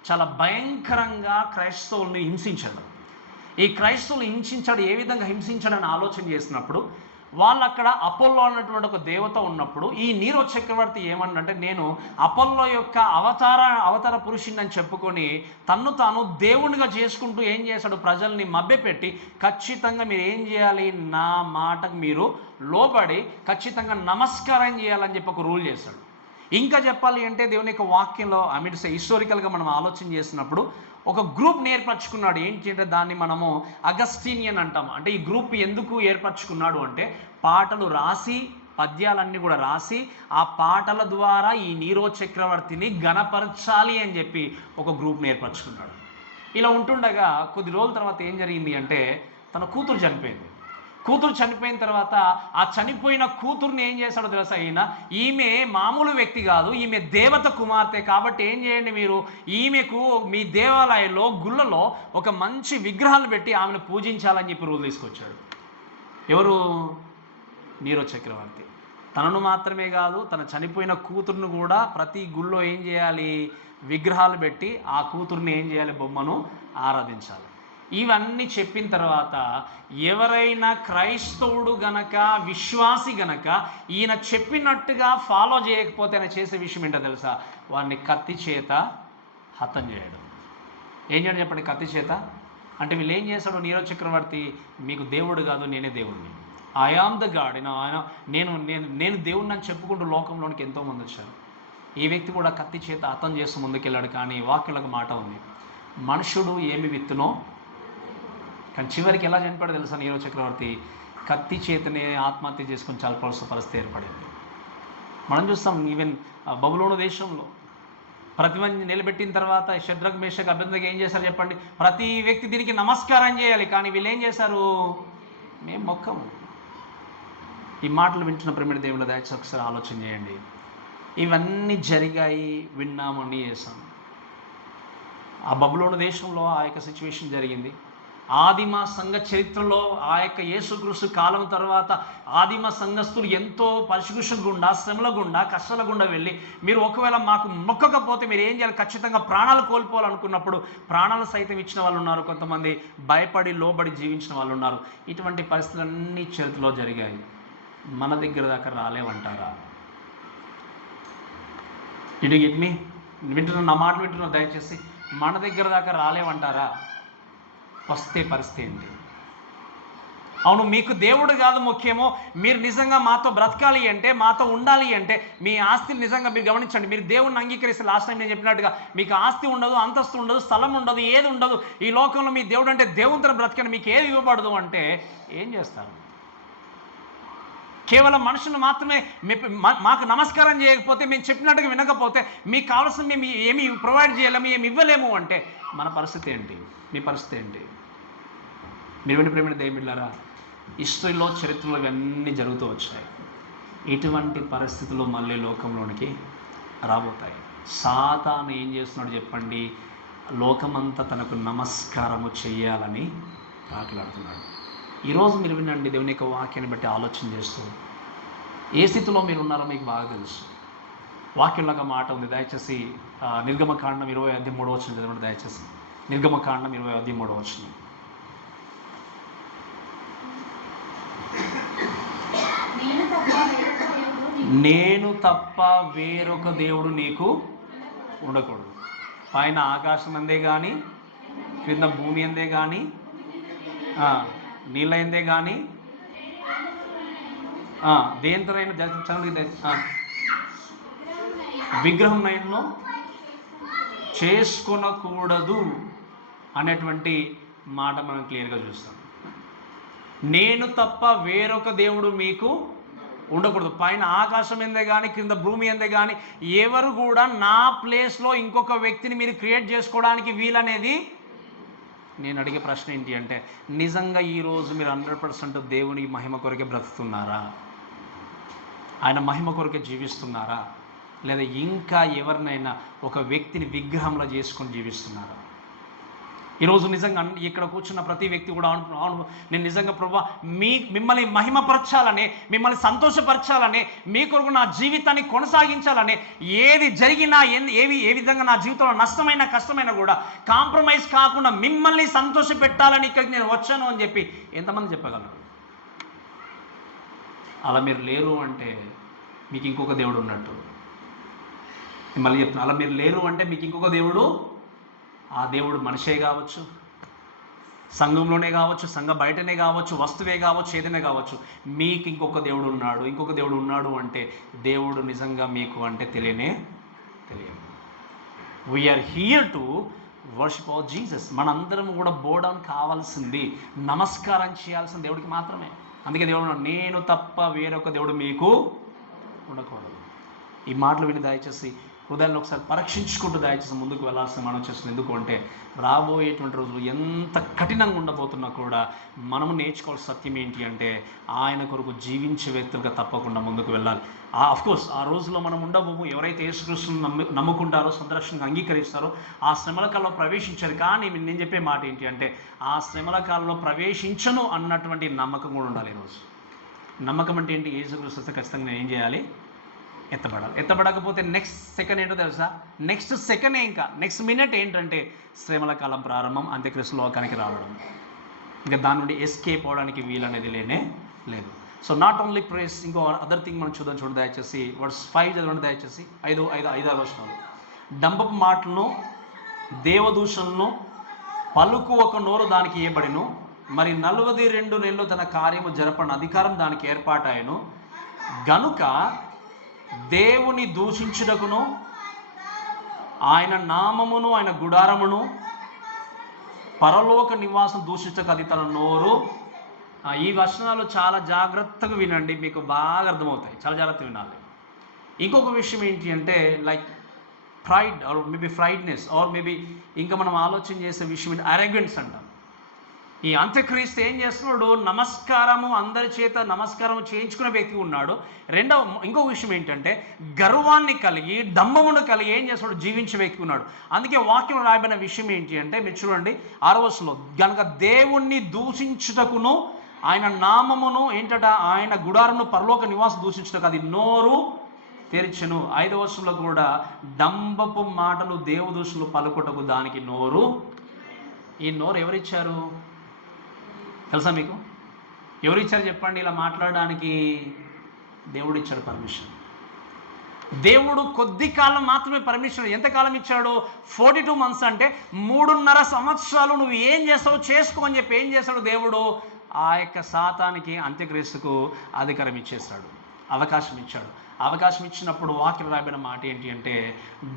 చాలా భయంకరంగా క్రైస్తవుల్ని హింసించాడు. ఈ క్రైస్తవులు హింసించాడు, ఏ విధంగా హింసించాడని ఆలోచన చేసినప్పుడు, వాళ్ళు అక్కడ అపోల్లో అన్నటువంటి ఒక దేవత ఉన్నప్పుడు, ఈ నీరో చక్రవర్తి ఏమన్నంటే, నేను అపోల్లో యొక్క అవతార పురుషుని అని చెప్పుకొని తన్ను తాను దేవునిగా చేసుకుంటూ ఏం చేశాడు? ప్రజల్ని మభ్యపెట్టి, ఖచ్చితంగా మీరు ఏం చేయాలి? నా మాటకు మీరు లోబడి ఖచ్చితంగా నమస్కారం చేయాలని చెప్పి ఒక రూల్ చేశాడు. ఇంకా చెప్పాలి అంటే, దేవుని యొక్క వాక్యంలో హిస్టారికల్గా మనం ఆలోచన చేసినప్పుడు ఒక గ్రూప్ ఏర్పరచుకున్నాడు. ఏంటి అంటే, దాన్ని మనము అగస్టీనియన్ అంటాం. అంటే ఈ గ్రూప్ ఎందుకు ఏర్పరచుకున్నాడు అంటే, పాటలు రాసి, పద్యాలన్నీ కూడా రాసి, ఆ పాటల ద్వారా ఈ నీరో చక్రవర్తిని గణపరచాలి అని చెప్పి ఒక గ్రూప్ని ఏర్పరచుకున్నాడు. ఇలా ఉంటుండగా కొద్ది రోజుల తర్వాత ఏం జరిగింది అంటే, తన కూతురు చనిపోయింది. కూతురు చనిపోయిన తర్వాత ఆ చనిపోయిన కూతుర్ని ఏం చేశాడో తెలుసా ఈయన? ఈమె మామూలు వ్యక్తి కాదు, ఈమె దేవత కుమార్తె, కాబట్టి ఏం చేయండి మీరు, ఈమెకు మీ దేవాలయంలో, గుళ్ళలో ఒక మంచి విగ్రహాలు పెట్టి ఆమెను పూజించాలని చెప్పి రూల్ తీసుకొచ్చాడు. ఎవరు? నీరో చక్రవర్తి. తనను మాత్రమే కాదు, తన చనిపోయిన కూతురును కూడా ప్రతి గుళ్ళో ఏం చేయాలి, విగ్రహాలు పెట్టి ఆ కూతుర్ని ఏం చేయాలి, బొమ్మను ఆరాధించాలి. ఇవన్నీ చెప్పిన తర్వాత ఎవరైనా క్రైస్తవుడు గనక, విశ్వాసి గనక ఈయన చెప్పినట్టుగా ఫాలో చేయకపోతే ఆయన చేసే విషయం ఏంటో తెలుసా, వారిని కత్తి చేత హతం చేయడం. ఏం చేయడం చెప్పండి, కత్తి చేత. అంటే వీళ్ళు ఏం చేశాడు, నీరో చక్రవర్తి మీకు దేవుడు కాదు, నేనే దేవుడిని, ఐ ఆమ్ ద గాడ్, నేను దేవుడిని అని చెప్పుకుంటూ లోకంలోనికి ఎంతోమంది వచ్చారు. ఈ వ్యక్తి కూడా కత్తి చేత హతం చేస్తూ ముందుకెళ్ళాడు. కానీ వాక్యులకు మాట ఉంది, మనుషుడు ఏమి విత్తునో. కానీ చివరికి ఎలా చనిపోయాడు తెలుసా నీరో చక్రవర్తి, కత్తి చేతనే ఆత్మహత్య చేసుకుని చల్పాల్సిన పరిస్థితి ఏర్పడింది. మనం చూస్తాం ఈవెన్ బబులోను దేశంలో ప్రతిమంది నిలబెట్టిన తర్వాత షద్రక్ మేషక్ అబేద్నెగో ఏం చేశారు చెప్పండి, ప్రతి వ్యక్తి దీనికి నమస్కారం చేయాలి, కానీ వీళ్ళు ఏం చేశారు, మేము మొక్కము. ఈ మాటలు వింటున్న ప్రేమ దేవుళ్ళ దయచేసి ఒకసారి ఆలోచన చేయండి. ఇవన్నీ జరిగాయి, విన్నాము, అన్నీ చేశాం. ఆ బబులోను దేశంలో ఆ యొక్క సిచ్యువేషన్ జరిగింది. ఆదిమ సంఘ చరిత్రలో ఆ యొక్క యేసుక్రీస్తు కాలం తర్వాత ఆదిమ సంఘస్థులు ఎంతో పరిశుభ్రత గుండా, శ్రమల గుండా, కష్టాల గుండా వెళ్ళి మీరు ఒకవేళ మాకు మొక్కకపోతే మీరు ఏం చేయాలి, ఖచ్చితంగా ప్రాణాలు కోల్పోవాలనుకున్నప్పుడు ప్రాణాలు సైతం ఇచ్చిన వాళ్ళు ఉన్నారు, కొంతమంది భయపడి లోబడి జీవించిన వాళ్ళు ఉన్నారు. ఇటువంటి పరిస్థితులన్నీ చరిత్రలో జరిగాయి. మన దగ్గర దాకా రాలేవంటారా? ఇటు గెట్ మీ వింటున్నా, నా మాటలు వింటున్నా దయచేసి, మన దగ్గర దాకా రాలేవంటారా? వస్తే పరిస్థితి ఏంటి? అవును, మీకు దేవుడు కాదు ముఖ్యమో, మీరు నిజంగా మాతో బ్రతకాలి అంటే, మాతో ఉండాలి అంటే, మీ ఆస్తిని నిజంగా మీరు గమనించండి. మీరు దేవుడిని అంగీకరిస్తే, లాస్ట్ టైం నేను చెప్పినట్టుగా మీకు ఆస్తి ఉండదు, అంతస్తు ఉండదు, స్థలం ఉండదు, ఏది ఉండదు. ఈ లోకంలో మీ దేవుడు అంటే దేవునితో బ్రతకండి, మీకు ఏది ఇవ్వబడదు అంటే ఏం చేస్తారు? కేవలం మనుషులు మాత్రమే మాకు నమస్కారం చేయకపోతే, మేము చెప్పినట్టుగా వినకపోతే, మీకు కావాల్సిన మేము ఏమి ప్రొవైడ్ చేయలేము, ఏమి ఇవ్వలేము అంటే మన పరిస్థితి ఏంటి, మీ పరిస్థితి ఏంటి? మీరు వెంట ప్రేమ దయబిడ్లారా, హిస్టరీలో చరిత్రలో ఇవన్నీ జరుగుతూ వచ్చాయి. ఇటువంటి పరిస్థితులు మళ్ళీ లోకంలోనికి రాబోతాయి. సాతాను ఏం చేస్తున్నాడు చెప్పండి, లోకమంతా తనకు నమస్కారము చెయ్యాలని మాట్లాడుతున్నాడు. ఈరోజు మీరు వినండి, దేవుని యొక్క వాక్యాన్ని బట్టి ఆలోచన చేస్తూ ఏ స్థితిలో మీరు ఉన్నారో మీకు బాగా తెలుసు. వాక్యంలాగా మాట ఉంది, దయచేసి నిర్గమకాండం 20:13 చదవండి. దయచేసి నిర్గమకాండం 20:13. నేను తప్ప వేరొక దేవుడు నీకు ఉండకూడదు. పైన ఆకాశం అందే కానీ, క్రింద భూమి అందే కానీ, నీళ్ళ అందే కానీ, దేంతరైనా విగ్రహం నైన్లో చేసుకొనకూడదు అనేటువంటి మాట మనం క్లియర్గా చూస్తాం. నేను తప్ప వేరొక దేవుడు మీకు ఉండకూడదు. పైన ఆకాశం ఎందే కానీ, క్రింద భూమి ఎందే కానీ ఎవరు కూడా నా ప్లేస్లో ఇంకొక వ్యక్తిని మీరు క్రియేట్ చేసుకోవడానికి వీలనేది. నేను అడిగే ప్రశ్న ఏంటి అంటే, నిజంగా ఈరోజు మీరు 100% దేవుని మహిమ కొరకే బ్రతుకుతున్నారా? ఆయన మహిమ కొరకే జీవిస్తున్నారా? లేదా ఇంకా ఎవరినైనా ఒక వ్యక్తిని విగ్రహంలో చేసుకొని జీవిస్తున్నారా? ఈరోజు నిజంగా ఇక్కడ కూర్చున్న ప్రతి వ్యక్తి కూడా అవును, నేను నిజంగా ప్రభా మిమ్మల్ని మహిమపరచాలని, మిమ్మల్ని సంతోషపరచాలని, మీ కొరకు నా జీవితాన్ని కొనసాగించాలని, ఏది జరిగినా ఏ విధంగా నా జీవితంలో నష్టమైన కష్టమైనా కూడా కాంప్రమైజ్ కాకుండా మిమ్మల్ని సంతోష పెట్టాలని ఇక్కడికి నేను వచ్చాను అని చెప్పి ఎంతమంది చెప్పగలరు? అలా మీరు లేరు అంటే మీకు ఇంకొక దేవుడు ఉన్నట్టు. మళ్ళీ చెప్తున్నా, అలా మీరు లేరు అంటే మీకు ఇంకొక దేవుడు, ఆ దేవుడు మనిషే కావచ్చు, సంఘంలోనే కావచ్చు, సంఘ బయటనే కావచ్చు, వస్తువే కావచ్చు, ఏదైనా కావచ్చు, మీకు ఇంకొక దేవుడు ఉన్నాడు. ఇంకొక దేవుడు ఉన్నాడు అంటే దేవుడు నిజంగా మీకు అంటే తెలియదు. We're here to worship our Jesus. మనందరం కూడా బోడౌన్ కావాల్సింది, నమస్కారం చేయాల్సిన దేవుడికి మాత్రమే. అందుకే దేవుడు, నేను తప్ప వేరొక దేవుడు మీకు ఉండకూడదు. ఈ మాటలు విని దయచేసి హృదయాన్ని ఒకసారి పరీక్షించుకుంటూ దయచేసి ముందుకు వెళ్ళాల్సిన మనం చేస్తుంది. ఎందుకు అంటే రాబోయేటువంటి రోజులు ఎంత కఠినంగా ఉండబోతున్నా కూడా మనము నేర్చుకోవాల్సిన సత్యం ఏంటి అంటే, ఆయన కొరకు జీవించే వ్యక్తులుగా తప్పకుండా ముందుకు వెళ్ళాలి. అఫ్కోర్స్ ఆ రోజుల్లో మనం ఉండబోము. ఎవరైతే యేసుక్రీస్తును నమ్ముకుంటారో, సంరక్షణగా అంగీకరిస్తారో ఆ శ్రమల కాలంలో ప్రవేశించారు. కానీ నేను చెప్పే మాట ఏంటి అంటే, ఆ శ్రమల కాలంలో ప్రవేశించను అన్నటువంటి నమ్మకం కూడా ఉండాలి. ఈరోజు నమ్మకం అంటే ఏంటి? యేసుక్రీస్తు వస్తే ఖచ్చితంగా నేను ఏం చేయాలి? ఎత్తబడాలి. ఎత్తబడకపోతే నెక్స్ట్ సెకండ్ ఏంటో తెలుసా? నెక్స్ట్ సెకండ్ ఇంకా నెక్స్ట్ మినిట్ ఏంటంటే శ్రమల కాలం ప్రారంభం, అంత్యక్రీస్తు లోకానికి రావడం. ఇంకా దాని నుండి ఎస్కేప్ అవడానికి వీలనేది లేనే లేదు. సో నాట్ ఓన్లీ ప్రేస్, ఇంకో అదర్ థింగ్ మనం చూడండి దయచేసి. వర్స్ 5 చదవండి దయచేసి. 5 వచనాలు. డంబపు మాటలను దేవదూషణను పలుకు ఒక నోరు దానికి ఇయ్యబడిను, మరి 42 నెలలు తన కార్యము జరపని అధికారం దానికి ఏర్పాటాయను. గనుక దేవుని దూషించుటకును ఆయన నామమును ఆయన గుడారమును పరలోక నివాసం దూషించక అది తన నోరు. ఈ వచనాలు చాలా జాగ్రత్తగా వినండి, మీకు బాగా అర్థమవుతాయి. చాలా జాగ్రత్తగా వినాలి. ఇంకొక విషయం ఏంటి అంటే లైక్ ప్రైడ్ ఆర్ మేబీ ఫ్రైడ్నెస్ ఆర్ మేబీ ఇంకా మనం ఆలోచన చేసే విషయం ఏంటి? అరెగెన్స్ అంటాం. ఈ అంత్యక్రీస్తు ఏం చేస్తున్నాడు? నమస్కారము, అందరి చేత నమస్కారం చేయించుకునే వ్యక్తి ఉన్నాడు. ఇంకొక విషయం ఏంటంటే గర్వాన్ని కలిగి డంబమును కలిగి ఏం చేస్తున్నాడు? జీవించే వ్యక్తి ఉన్నాడు. అందుకే వాక్యం రాయబడిన విషయం ఏంటి అంటే మీరు చూడండి 6వ వచనంలో, గనుక దేవుణ్ణి దూషించుటకును ఆయన నామమును ఏంటట ఆయన గుడారమును పరలోక నివాసం దూషించుటకు అది నోరు తెరిచెను. 5వ వచనంలో కూడా డంబపు మాటలు దేవదూషణలు పలుకుటకు దానికి నోరు. ఈ నోరు ఎవరిచ్చారు తెలుసా మీకు? ఎవరిచ్చారు చెప్పండి? ఇలా మాట్లాడడానికి దేవుడు ఇచ్చాడు పర్మిషన్. దేవుడు కొద్ది కాలం మాత్రమే పర్మిషన్. ఎంతకాలం ఇచ్చాడు? 42 months, అంటే 3.5 సంవత్సరాలు నువ్వు ఏం చేస్తావు చేసుకో అని చెప్పి ఏం చేస్తాడు దేవుడు? ఆ యొక్క సాతానికి అంత్యక్రీస్తుకు అధికారం ఇచ్చేస్తాడు, అవకాశం ఇచ్చాడు. అవకాశం ఇచ్చినప్పుడు వాక్యం రాబడిన మాట ఏంటి అంటే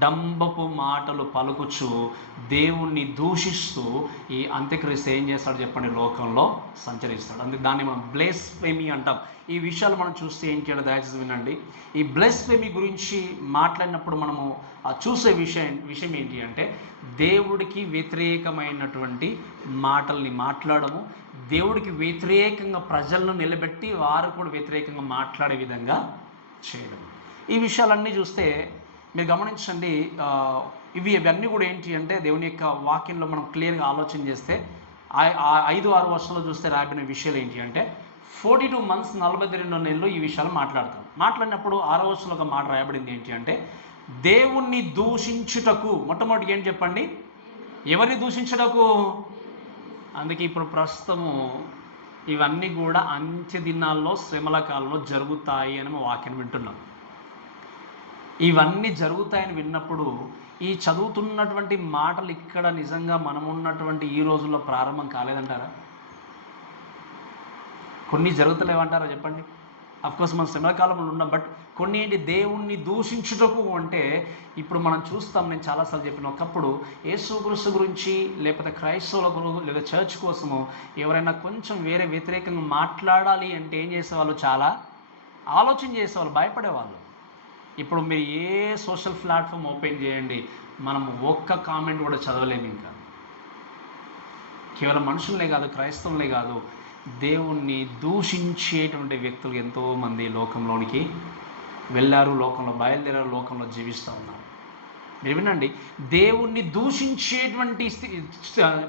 డంబపు మాటలు పలుకుచు దేవుణ్ణి దూషిస్తూ ఈ అంత్యక్రీస్తు ఏం చేస్తాడు చెప్పండి? లోకంలో సంచరిస్తాడు. అందుకే దాన్ని మనం బ్లేస్ఫెమీ అంటాం. ఈ విషయాలు మనం చూస్తే ఏంటి అంటే దయచేసి వినండి. ఈ బ్లేస్ఫెమీ గురించి మాట్లాడినప్పుడు మనము చూసే విషయం ఏంటి అంటే దేవుడికి వ్యతిరేకమైనటువంటి మాటల్ని మాట్లాడము, దేవుడికి వ్యతిరేకంగా ప్రజలను నిలబెట్టి వారు కూడా వ్యతిరేకంగా మాట్లాడే విధంగా చేయడం. ఈ విషయాలన్నీ చూస్తే మీరు గమనించండి. ఇవన్నీ కూడా ఏంటి అంటే దేవుని యొక్క వాక్యంలో మనం క్లియర్గా ఆలోచన చేస్తే 5-6 వర్షాల్లో చూస్తే రాబడిన విషయాలు ఏంటి అంటే 42 months 42 నెలలు ఈ విషయాలు మాట్లాడినప్పుడు 6వ వచనంలో ఒక మాట రాయబడింది ఏంటి అంటే దేవుణ్ణి దూషించుటకు. మొట్టమొదటికి ఏంటి చెప్పండి? ఎవరిని దూషించుటకు? అందుకే ఇప్పుడు ప్రస్తుతము ఇవన్నీ కూడా అంత్య దినాల్లో శ్రమల కాలంలో జరుగుతాయి అని వాక్యం వింటున్నాం. ఇవన్నీ జరుగుతాయని విన్నప్పుడు ఈ చదువుతున్నటువంటి మాటలు ఇక్కడ నిజంగా మనమున్నటువంటి ఈ రోజుల్లో ప్రారంభం కాలేదంటారా? కొన్ని జరుగుతలేవంటారా చెప్పండి? అఫ్కోర్స్ మనం శ్రమల కాలంలో ఉన్నాం, బట్ కొన్ని ఏంటి దేవుణ్ణి దూషించుటకు అంటే ఇప్పుడు మనం చూస్తాం. నేను చాలాసార్లు చెప్పిన ఒకప్పుడు యేసుక్రీస్తు గురించి లేకపోతే క్రైస్తవుల గురించి లేదా చర్చ్ కోసము ఎవరైనా కొంచెం వేరే వ్యతిరేకంగా మాట్లాడాలి అంటే ఏం చేసేవాళ్ళు? చాలా ఆలోచన చేసేవాళ్ళు, భయపడేవాళ్ళు. ఇప్పుడు మీరు ఏ సోషల్ ప్లాట్ఫామ్ ఓపెన్ చేయండి, మనం ఒక్క కామెంట్ కూడా చదవలేము. ఇంకా కేవలం మనుషులనే కాదు, క్రైస్తవులనే కాదు, దేవుణ్ణి దూషించేటువంటి వ్యక్తులు ఎంతోమంది లోకంలోనికి వెళ్ళారు, లోకంలో బయలుదేరారు, లోకంలో జీవిస్తూ ఉన్నారు. మీరు వినండి, దేవుణ్ణి దూషించేటువంటి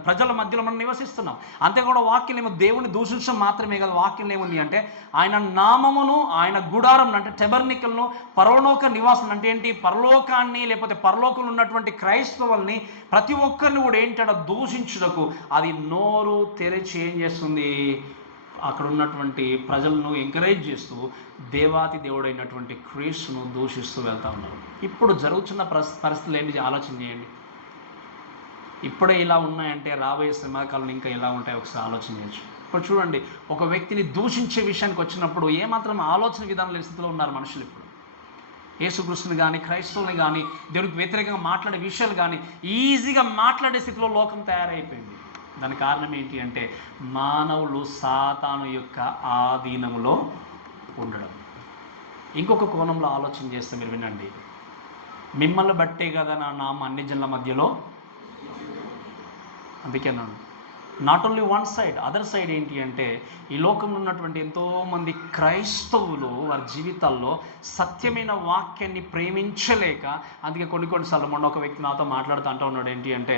ప్రజల మధ్యలో మనం నివసిస్తున్నాం. అంతేకాకుండా వాక్యం ఏమో దేవుణ్ణి దూషించడం మాత్రమే కాదు, వాక్యం ఏముంది అంటే ఆయన నామమును ఆయన గుడారం అంటే టెబర్నికల్ను పరలోక నివాసం అంటే ఏంటి? పరలోకాన్ని లేకపోతే పరలోకంలో ఉన్నటువంటి క్రైస్తవుల్ని ప్రతి ఒక్కరిని కూడా ఏంటంటే దూషించుటకు అది నోరు తెరిచి ఏం చేస్తుంది? అక్కడ ఉన్నటువంటి ప్రజలను ఎంకరేజ్ చేస్తూ దేవాతి దేవుడైనటువంటి క్రీస్తును దూషిస్తూ వెళ్తూ ఉన్నారు. ఇప్పుడు జరుగుతున్న పరిస్థితులు ఏంటి ఆలోచన చేయండి. ఇప్పుడే ఇలా ఉన్నాయంటే రాబోయే శ్రమకాలంలో ఇంకా ఎలా ఉంటాయో ఒకసారి ఆలోచన చేయొచ్చు. ఇప్పుడు చూడండి, ఒక వ్యక్తిని దూషించే విషయానికి వచ్చినప్పుడు ఏమాత్రం ఆలోచన విధానం లేని స్థితిలో ఉన్నారు మనుషులు. ఇప్పుడు యేసుక్రీస్తుని కానీ క్రైస్తవుని కానీ దేవుడికి వ్యతిరేకంగా మాట్లాడే విషయాలు కానీ ఈజీగా మాట్లాడే స్థితిలో లోకం తయారైపోయింది. దాని కారణం ఏంటి అంటే మానవులు సాతాను యొక్క ఆధీనంలో ఉండడం. ఇంకొక కోణంలో ఆలోచన చేస్తే మీరు వినండి, మిమ్మల్ని బట్టే కదా నా నామం అన్ని జనుల మధ్యలో. అందుకేనాను not only one side, other side ఏంటి అంటే ఈ లోకంలో ఉన్నటువంటి ఎంతోమంది క్రైస్తవులు వారి జీవితాల్లో సత్యమైన వాక్యాన్ని ప్రేమించలేక, అందుకే కొన్నిసార్లు మొన్న ఒక వ్యక్తి నాతో మాట్లాడుతూ అంటూ ఉన్నాడు ఏంటి అంటే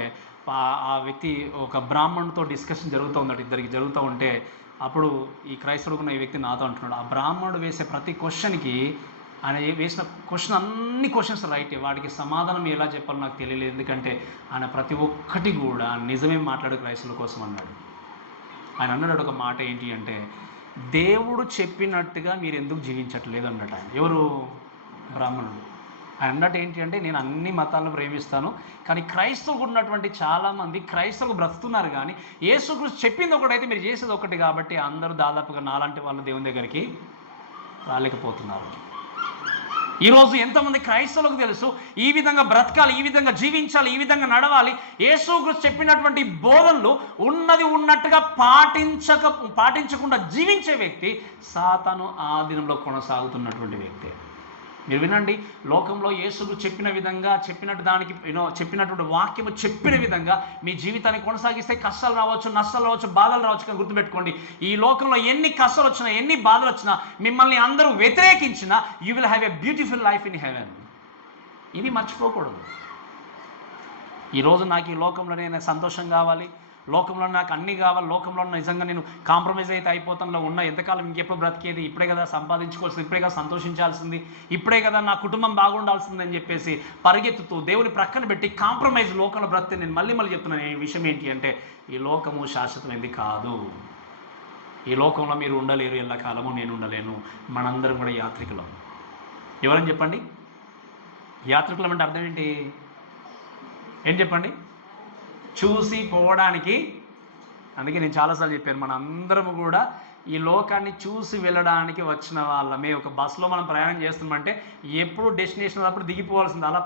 ఆ వ్యక్తి ఒక బ్రాహ్మణుడితో డిస్కషన్ జరుగుతూ ఉందట, ఇద్దరికి జరుగుతూ ఉంటే అప్పుడు ఈ క్రైస్తవుడుకున్న ఈ వ్యక్తి నాతో అంటున్నాడు, ఆ బ్రాహ్మణుడు వేసే ప్రతి క్వశ్చన్కి ఆయన వేసిన క్వశ్చన్ అన్ని క్వశ్చన్స్ రైటే, వాడికి సమాధానం ఎలా చెప్పాలో నాకు తెలియలేదు, ఎందుకంటే ఆయన ప్రతి ఒక్కటి కూడా నిజమే మాట్లాడు క్రైస్తవుల కోసం అన్నాడు. ఆయన అన్నాడు ఒక మాట ఏంటి అంటే, దేవుడు చెప్పినట్టుగా మీరు ఎందుకు జీవించట్లేదు అన్నట్టు ఆయన. ఎవరు? బ్రాహ్మణుడు. ఆయన అన్నట్టు ఏంటి అంటే, నేను అన్ని మతాలను ప్రేమిస్తాను, కానీ క్రైస్తవులు ఉన్నటువంటి చాలామంది క్రైస్తవులు బ్రతుకుతున్నారు, కానీ యేసుక్రీస్తు చెప్పింది ఒకటైతే మీరు చేసేది ఒకటి, కాబట్టి అందరూ దాదాపుగా నాలాంటి వాళ్ళు దేవుని దగ్గరికి రాలేకపోతున్నారు. ఈరోజు ఎంతమంది క్రైస్తవులకు తెలుసు ఈ విధంగా బ్రతకాలి, ఈ విధంగా జీవించాలి, ఈ విధంగా నడవాలి, యేసుక్రీస్తు చెప్పినటువంటి బోధనలు ఉన్నది ఉన్నట్టుగా పాటించకుండా జీవించే వ్యక్తి సాతాను ఆధీనంలో కొనసాగుతున్నటువంటి వ్యక్తి. మీరు వినండి, లోకంలో యేసుకు చెప్పిన విధంగా చెప్పినట్టు దానికి చెప్పినటువంటి వాక్యము చెప్పిన విధంగా మీ జీవితాన్ని కొనసాగిస్తే కష్టాలు రావచ్చు, నష్టాలు రావచ్చు, బాధలు రావచ్చు, కానీ గుర్తుపెట్టుకోండి, ఈ లోకంలో ఎన్ని కష్టాలు వచ్చినా, ఎన్ని బాధలు వచ్చినా, మిమ్మల్ని అందరూ వ్యతిరేకించినా, you will have a beautiful life in heaven. ఇది మర్చిపోకూడదు. ఈరోజు నాకు ఈ లోకంలో నేను సంతోషం కావాలి, లోకంలో నాకు అన్నీ కావాలి, లోకంలో నిజంగా నేను కాంప్రమైజ్ అయితే అయిపోతానులో ఉన్న ఎంతకాలం ఇంకెప్పుడు బ్రతికేది, ఇప్పుడే కదా సంపాదించుకోవాల్సింది, ఇప్పుడే కదా సంతోషించాల్సింది, ఇప్పుడే కదా నా కుటుంబం బాగుండాల్సింది అని చెప్పేసి పరిగెత్తుతూ దేవుని ప్రక్కన పెట్టి కాంప్రమైజ్ లోకంలో బ్రతికే, నేను మళ్ళీ చెప్తున్నాను ఈ విషయం ఏంటి అంటే, ఈ లోకము శాశ్వతమైనది కాదు. ఈ లోకంలో మీరు ఉండలేరు ఎల్లకాలము, నేను ఉండలేను. మనందరం కూడా యాత్రికులం. ఎవరని చెప్పండి? యాత్రికులం అంటే అర్థం ఏంటి? ఏం చెప్పండి? చూసి పోవడానికి. అందుకే నేను చాలాసార్లు చెప్పాను, మన అందరము కూడా ఈ లోకాన్ని చూసి వెళ్ళడానికి వచ్చిన వాళ్ళమే. ఒక బస్సులో మనం ప్రయాణం చేస్తున్నామంటే ఎప్పుడు డెస్టినేషన్ అప్పుడు దిగిపోవాల్సింది. అలా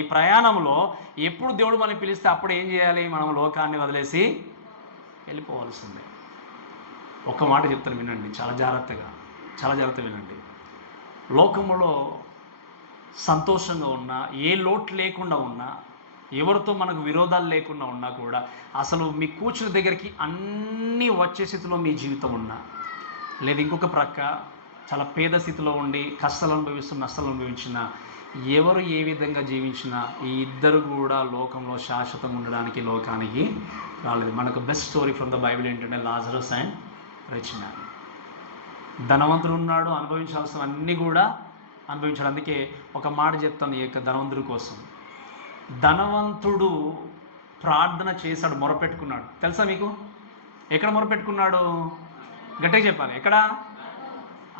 ఈ ప్రయాణంలో ఎప్పుడు దేవుడు మనల్ని పిలిస్తే అప్పుడు ఏం చేయాలి? మనం లోకాన్ని వదిలేసి వెళ్ళిపోవాల్సిందే. ఒక్క మాట చెప్తాను, వినండి, చాలా జాగ్రత్తగా వినండి. లోకములో సంతోషంగా ఉన్నా, ఏ లోటు లేకుండా ఉన్నా, ఎవరితో మనకు విరోధాలు లేకుండా ఉన్నా కూడా, అసలు మీ కూర్చున్న దగ్గరికి అన్నీ వచ్చే స్థితిలో మీ జీవితం ఉన్నా, లేదా ఇంకొక ప్రక్క చాలా పేద స్థితిలో ఉండి కష్టాలు అనుభవిస్తూ నష్టాలు అనుభవించిన, ఎవరు ఏ విధంగా జీవించినా ఈ ఇద్దరు కూడా లోకంలో శాశ్వతంగా ఉండడానికి లోకానికి రాలేదు. మనకు best story from the Bible ఏంటంటే లాజరస్ అండ్ రిచ్ మ్యాన్. ధనవంతుడు ఉన్నాడు, అనుభవించాల్సిన అన్నీ కూడా అనుభవించాడు. అందుకే ఒక మాట చెప్తాను ఈ యొక్క ధనవంతుడి కోసం. ధనవంతుడు ప్రార్థన చేశాడు, మొరపెట్టుకున్నాడు. తెలుసా మీకు? ఎక్కడ మొరపెట్టుకున్నాడు? గట్టిగా చెప్పాలి, ఎక్కడ?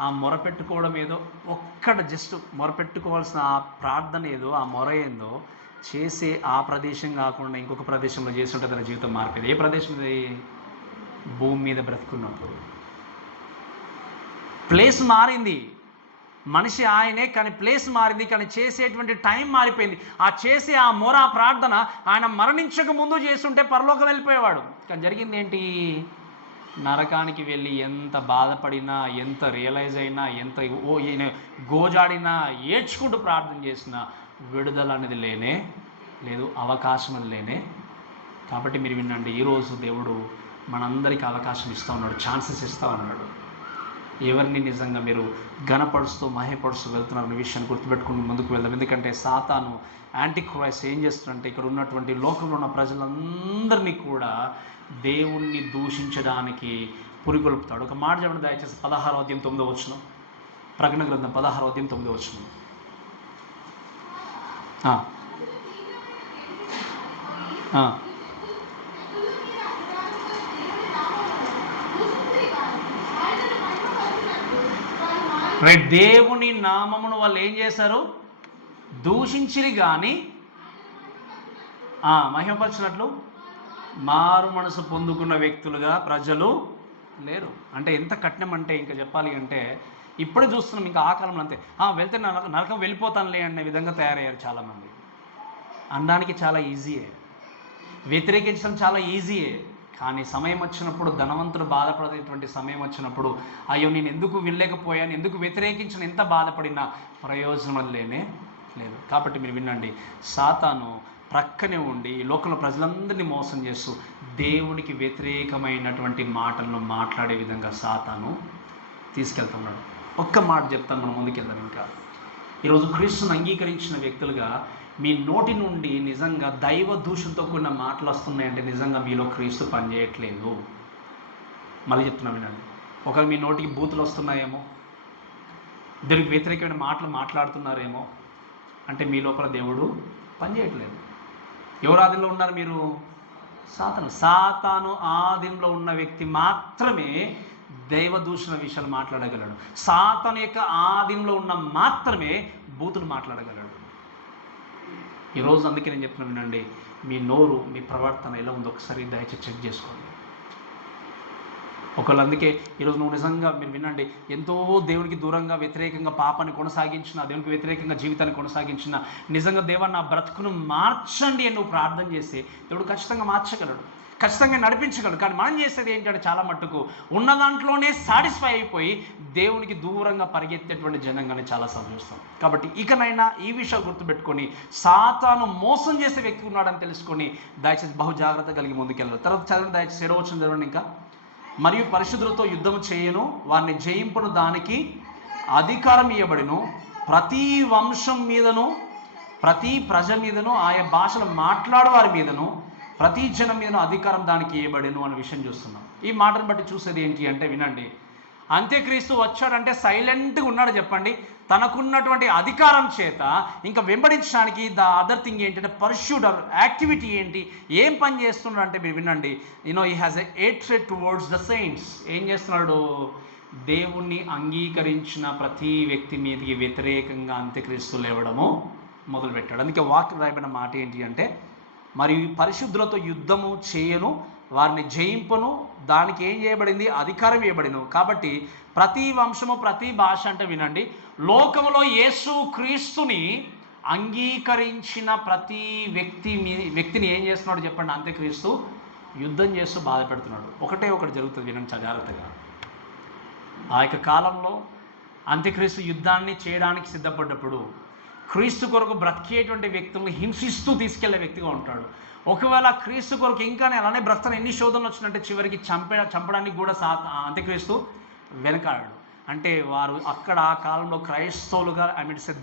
ఆ మొరపెట్టుకోవడం ఏదో ఒక్కడ జస్ట్ మొరపెట్టుకోవాల్సిన ఆ ప్రార్థన ఏదో, ఆ మొర ఏందో చేసే ఆ ప్రదేశం కాకుండా ఇంకొక ప్రదేశంలో చేసి ఉంటే తన జీవితం మారిపోయింది. ఏ ప్రదేశం? భూమి మీద బ్రతుకున్నప్పుడు. ప్లేస్ మారింది, మనిషి ఆయనే, కానీ ప్లేస్ మారింది, కానీ చేసేటువంటి టైం మారిపోయింది. ఆ మొర, ఆ ప్రార్థన ఆయన మరణించక ముందు చేస్తుంటే పరలోకం వెళ్ళిపోయేవాడు. కానీ జరిగింది ఏంటి? నరకానికి వెళ్ళి ఎంత బాధపడినా, ఎంత రియలైజ్ అయినా, ఎంత గోజాడినా, ఏడ్చుకుంటూ ప్రార్థన చేసినా విడుదల అనేది లేనే లేదు, అవకాశం అది లేనే. కాబట్టి మీరు వినండి, ఈరోజు దేవుడు మనందరికీ అవకాశం ఇస్తూ ఉన్నాడు, ఛాన్సెస్ ఇస్తూ ఉన్నాడు. ఎవరిని నిజంగా మీరు ఘనపరుస్తూ మహిపరుస్తూ వెళ్తున్నారనే విషయాన్ని గుర్తుపెట్టుకుని ముందుకు వెళ్దాం. ఎందుకంటే సాతాను, యాంటీ క్రైస్ట్ ఏం చేస్తుందంటే, ఇక్కడ ఉన్నటువంటి లోకంలో ఉన్న ప్రజలందరినీ కూడా దేవుణ్ణి దూషించడానికి పురిగొల్పుతాడు. ఒక మాట చెప్పండి దయచేసి, 16వ అధ్యాయం 9వ వచనం, ప్రకటన గ్రంథం 16వ అధ్యాయం 9వ వచనం. రైట్, దేవుని నామమును వాళ్ళు ఏం చేశారు? దూషించిరి, కానీ మహిమపరిచినట్లు మారు మనసు పొందుకున్న వ్యక్తులుగా ప్రజలు లేరు. అంటే ఎంత కఠినం అంటే, ఇంకా చెప్పాలి అంటే ఇప్పుడే చూస్తున్నాం, ఇంకా ఆ కాలంలో అంతే, వెళ్తే నరకం వెళ్ళిపోతానులే అనే విధంగా తయారయ్యారు చాలామంది. అనడానికి చాలా ఈజీయే, వ్యతిరేకించడం చాలా ఈజీయే, కానీ సమయం వచ్చినప్పుడు, ధనవంతుడు బాధపడేటువంటి సమయం వచ్చినప్పుడు, అయ్యో నేను ఎందుకు వెళ్ళలేకపోయాను, ఎందుకు వ్యతిరేకించిన, ఎంత బాధపడినా ప్రయోజనం అది లేనే లేదు. కాబట్టి మీరు వినండి, సాతాను ప్రక్కనే ఉండి ఈ లోకంలో ప్రజలందరినీ మోసం చేస్తూ దేవునికి వ్యతిరేకమైనటువంటి మాటలను మాట్లాడే విధంగా సాతాను తీసుకెళ్తున్నాడు. ఒక్క మాట చెప్తాను, మనం ముందుకెళ్దాం. ఇంకా ఈరోజు క్రీస్తుని అంగీకరించిన వ్యక్తులుగా మీ నోటి నుండి నిజంగా దైవ దూషణతో కూడిన మాటలు వస్తున్నాయంటే నిజంగా మీలో క్రీస్తు పనిచేయట్లేదు. మళ్ళీ చెప్తున్నా వినండి. ఒకవేళ మీ నోటికి బూతులు వస్తున్నాయేమో, దేవునికి వ్యతిరేకమైన మాటలు మాట్లాడుతున్నారేమో అంటే మీ లోపల దేవుడు పనిచేయట్లేదు. ఎవరు ఆధీనంలో ఉన్నారు మీరు? సాతాను ఆధీనంలో ఉన్న వ్యక్తి మాత్రమే దైవ దూషణ విషయాలు మాట్లాడగలడు. సాతాను యొక్క ఆధీనంలో ఉన్న మాత్రమే బూతులు మాట్లాడగలడు. ఈరోజు అందుకే నేను చెప్తున్నా వినండి, మీ నోరు, మీ ప్రవర్తన ఎలా ఉందో ఒకసారి దయచేసి చెక్ చేసుకోండి. ఒకళ్ళు అందుకే ఈరోజు నువ్వు నిజంగా మీరు వినండి, ఎంతో దేవునికి దూరంగా వ్యతిరేకంగా పాపాన్ని కొనసాగించిన, దేవునికి వ్యతిరేకంగా జీవితాన్ని కొనసాగించిన, నిజంగా దేవా నా బ్రతుకును మార్చండి అని నువ్వు ప్రార్థన చేస్తే దేవుడు ఖచ్చితంగా మార్చగలడు, ఖచ్చితంగా నడిపించగలడు. కానీ మనం చేసేది ఏంటంటే చాలా మట్టుకు ఉన్న దాంట్లోనే సాటిస్ఫై అయిపోయి దేవునికి దూరంగా పరిగెత్తేటువంటి జనంగానే చాలాసార్లు చూస్తాం. కాబట్టి ఇకనైనా ఈ విషయాలు గుర్తుపెట్టుకొని సాతాను మోసం చేసే వ్యక్తి ఉన్నాడని తెలుసుకొని దయచేసి బహు జాగ్రత్త కలిగి ముందుకెళ్ళాలి. తర్వాత చదవండి, దయచేసి 7వ వచనం చదవండి. ఇంకా మరియు పరిశుద్ధులతో యుద్ధము చేయను, వారిని జయింపును, దానికి అధికారం ఇవ్వబడిను, ప్రతి వంశం మీదను ప్రతి ప్రజ మీదను ఆయా భాషలు మాట్లాడే వారి మీదను ప్రతి జనం మీదను అధికారం దానికి ఇవ్వబడిను అనే విషయం చూస్తున్నాం. ఈ మాటను బట్టి చూసేది ఏంటి అంటే వినండి, అంత్యక్రీస్తు వచ్చాడంటే సైలెంట్గా ఉన్నాడు చెప్పండి. తనకున్నటువంటి అధికారం చేత ఇంకా వెంబడించడానికి ద అదర్ థింగ్ ఏంటంటే పర్స్యూట్ యాక్టివిటీ ఏంటి, ఏం పని చేస్తున్నాడు అంటే మీరు వినండి, he has a hatred towards the saints. ఏం చేస్తున్నాడు? దేవుణ్ణి అంగీకరించిన ప్రతి వ్యక్తి మీదకి వ్యతిరేకంగా అంత్యక్రీస్తు లేవడము మొదలుపెట్టాడు. అందుకే వాక్యం రాయబడిన మాట ఏంటి అంటే, మరియు పరిశుద్ధులతో యుద్ధము చేయను, వారిని జయింపను, దానికి ఏం చేయబడింది? అధికారం ఇవ్వబడిను. కాబట్టి ప్రతి వంశము ప్రతి భాష అంటే వినండి, లోకంలో యేసు క్రీస్తుని అంగీకరించిన ప్రతి వ్యక్తిని ఏం చేస్తున్నాడు చెప్పండి? అంత్యక్రీస్తు యుద్ధం చేస్తూ బాధ పెడుతున్నాడు. ఒకటి జరుగుతుంది, వినండి జాగ్రత్తగా. ఆ యొక్క కాలంలో అంత్యక్రీస్తు యుద్ధాన్ని చేయడానికి సిద్ధపడ్డప్పుడు క్రీస్తు కొరకు బ్రతికేటువంటి వ్యక్తులను హింసిస్తూ తీసుకెళ్లే వ్యక్తిగా ఉంటాడు. ఒకవేళ క్రీస్తు కొరకు ఇంకా అలానే బ్రతకని ఎన్ని శోధనలు వచ్చినట్టే చివరికి చంపడానికి కూడా అంత్యక్రీస్తు వెనకాడాడు. అంటే వారు అక్కడ ఆ కాలంలో క్రైస్తవులుగా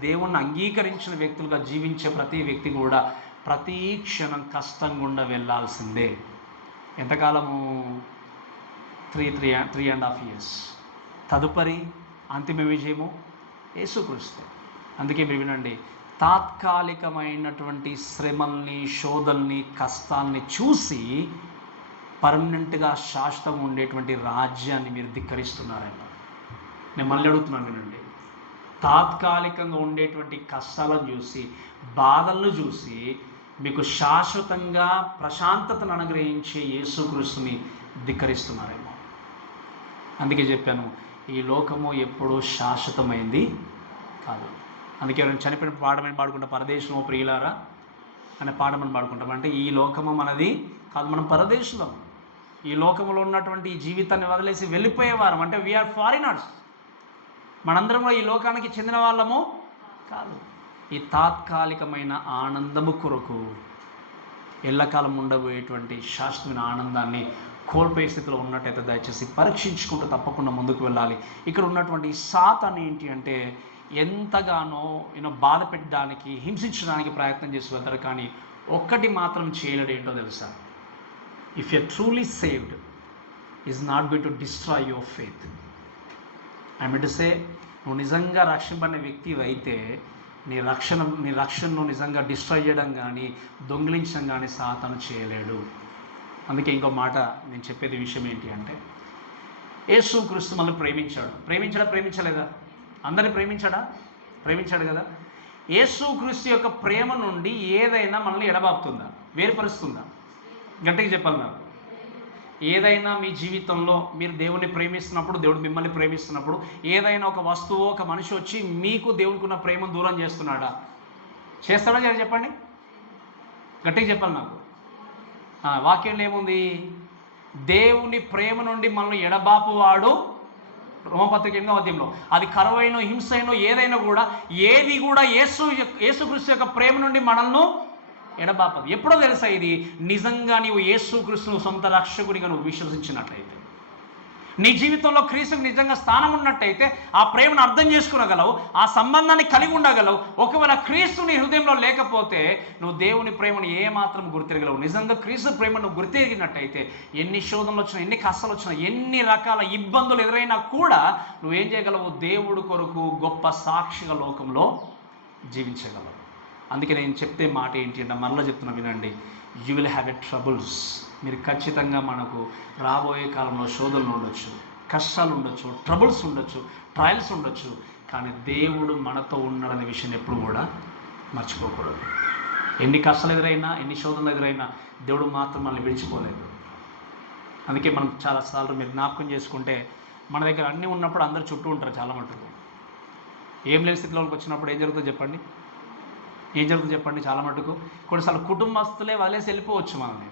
దేవుణ్ణి అంగీకరించిన వ్యక్తులుగా జీవించే ప్రతి వ్యక్తి కూడా ప్రతి క్షణం కష్టం గుండా వెళ్ళాల్సిందే. ఎంతకాలము? 3.5 years. తదుపరి అంతిమ విజయము యేసుక్రీస్తు. అందుకే మీరు వినండి, తాత్కాలికమైనటువంటి శ్రమల్ని, శోధల్ని, కష్టాల్ని చూసి పర్మనెంట్గా శాశ్వతంగా ఉండేటువంటి రాజ్యాన్ని మీరు ధిక్కరిస్తున్నారేమో. నేను మళ్ళీ అడుగుతున్నాను వినండి, తాత్కాలికంగా ఉండేటువంటి కష్టాలను చూసి, బాధలను చూసి మీకు శాశ్వతంగా ప్రశాంతతను అనుగ్రహించే యేసుక్రీస్తుని ధిక్కరిస్తున్నారేమో. అందుకే చెప్పాను, ఈ లోకము ఎప్పుడూ శాశ్వతమైంది కాదు. అందుకే ఎవరైనా చనిపోయిన పాడమని పాడుకుంటాం, పరదేశమో ప్రియులారా అనే పాడమని పాడుకుంటాం. అంటే ఈ లోకము మనది కాదు, మనం పరదేశులం. ఈ లోకంలో ఉన్నటువంటి ఈ జీవితాన్ని వదిలేసి వెళ్ళిపోయేవారం, అంటే వీఆర్ ఫారినర్స్. మనందరం కూడా ఈ లోకానికి చెందిన వాళ్ళము కాదు. ఈ తాత్కాలికమైన ఆనందము కొరకు ఎల్లకాలం ఉండబోయేటువంటి శాశ్వతమైన ఆనందాన్ని కోల్పోయే స్థితిలో ఉన్నట్టయితే దయచేసి పరీక్షించుకుంటూ తప్పకుండా ముందుకు వెళ్ళాలి. ఇక్కడ ఉన్నటువంటి సాతాను ఏంటి అంటే ఎంతగానో బాధ పెట్టడానికి, హింసించడానికి ప్రయత్నం చేసి వెళ్తారు. కానీ ఒక్కటి మాత్రం చేయలేడు. ఏంటో తెలుసా? If you are truly saved is not going to destroy your faith. I mean to say, నువ్వు నిజంగా రక్షింపబడిన వ్యక్తి అయితే నీ రక్షణను నిజంగా డిస్ట్రాయ్ చేయడం కానీ, దొంగిలించడం కానీ సాతాను చేయలేడు. అందుకే ఇంకో మాట నేను చెప్పేది విషయం ఏంటి అంటే, యేసుక్రీస్తు మనల్ని ప్రేమించలేదా? అందరిని ప్రేమించాడు కదా. యేసుక్రీస్తు యొక్క ప్రేమ నుండి ఏదైనా మనల్ని ఎడబాపుతుందా? వేరుపరుస్తుందా? గట్టిగా చెప్పాలి నాకు. ఏదైనా మీ జీవితంలో మీరు దేవుణ్ణి ప్రేమిస్తున్నప్పుడు, దేవుడు మిమ్మల్ని ప్రేమిస్తున్నప్పుడు, ఏదైనా ఒక వస్తువు, ఒక మనిషి వచ్చి మీకు దేవునికి ఉన్న ప్రేమను దూరం చేస్తున్నాడా? చేస్తాడా? చెప్పండి, గట్టిగా చెప్పాలి నాకు. వాక్యంలో ఏముంది? దేవుని ప్రేమ నుండి మనల్ని ఎడబాపువాడు రోమపత్రిక 8వ అధ్యాయంలో. అది కరువైన, హింసైన, ఏదైనా కూడా, ఏది కూడా యేసుక్రీస్తు యొక్క ప్రేమ నుండి మనల్ని ఎడబాపదు. ఎప్పుడో తెలుసా ఇది? నిజంగా నీవు యేసుక్రీస్తును సొంత రక్షకుడిగా నువ్వు విశ్వసించినట్లయితే. నీ జీవితంలో క్రీస్తుకు నిజంగా స్థానం ఉన్నట్టయితే ఆ ప్రేమను అర్థం చేసుకోగలవు, ఆ సంబంధాన్ని కలిగి ఉండగలవు. ఒకవేళ క్రీస్తు నీ హృదయంలో లేకపోతే నువ్వు దేవుని ప్రేమను ఏమాత్రం గుర్తిరగలవు. నిజంగా క్రీస్తు ప్రేమను నువ్వు గుర్తిరిగినట్టయితే ఎన్ని శోధనలు వచ్చినా, ఎన్ని కష్టాలు వచ్చినా, ఎన్ని రకాల ఇబ్బందులు ఎదురైనా కూడా నువ్వేం చేయగలవు? దేవుడు కొరకు గొప్ప సాక్షిగా లోకంలో జీవించగలవు. అందుకే నేను చెప్తే మాట ఏంటి అంటే, మరలా చెప్తున్నా వినండి, you will have a troubles. మీరు ఖచ్చితంగా మనకు రాబోయే కాలంలో శోధనలు ఉండొచ్చు, కష్టాలు ఉండొచ్చు, ట్రబుల్స్ ఉండొచ్చు, ట్రయల్స్ ఉండొచ్చు. కానీ దేవుడు మనతో ఉన్నాడనే విషయం ఎప్పుడు కూడా మర్చిపోకూడదు. ఎన్ని కష్టాలు ఎదురైనా, ఎన్ని శోధనలు ఎదురైనా దేవుడు మాత్రం మనల్ని విడిచిపోలేదు. అందుకే మనం చాలాసార్లు మీరు జ్ఞాపకం చేసుకుంటే, మన దగ్గర అన్నీ ఉన్నప్పుడు అందరు చుట్టూ ఉంటారు చాలా మటుకు. ఏం లేని స్థితిలోకి వచ్చినప్పుడు ఏం జరుగుతుందో చెప్పండి? ఏం జరుగుతుందో చెప్పండి? చాలా మటుకు కొన్నిసార్లు కుటుంబస్తులే వదిలేసి వెళ్ళిపోవచ్చు మనల్ని.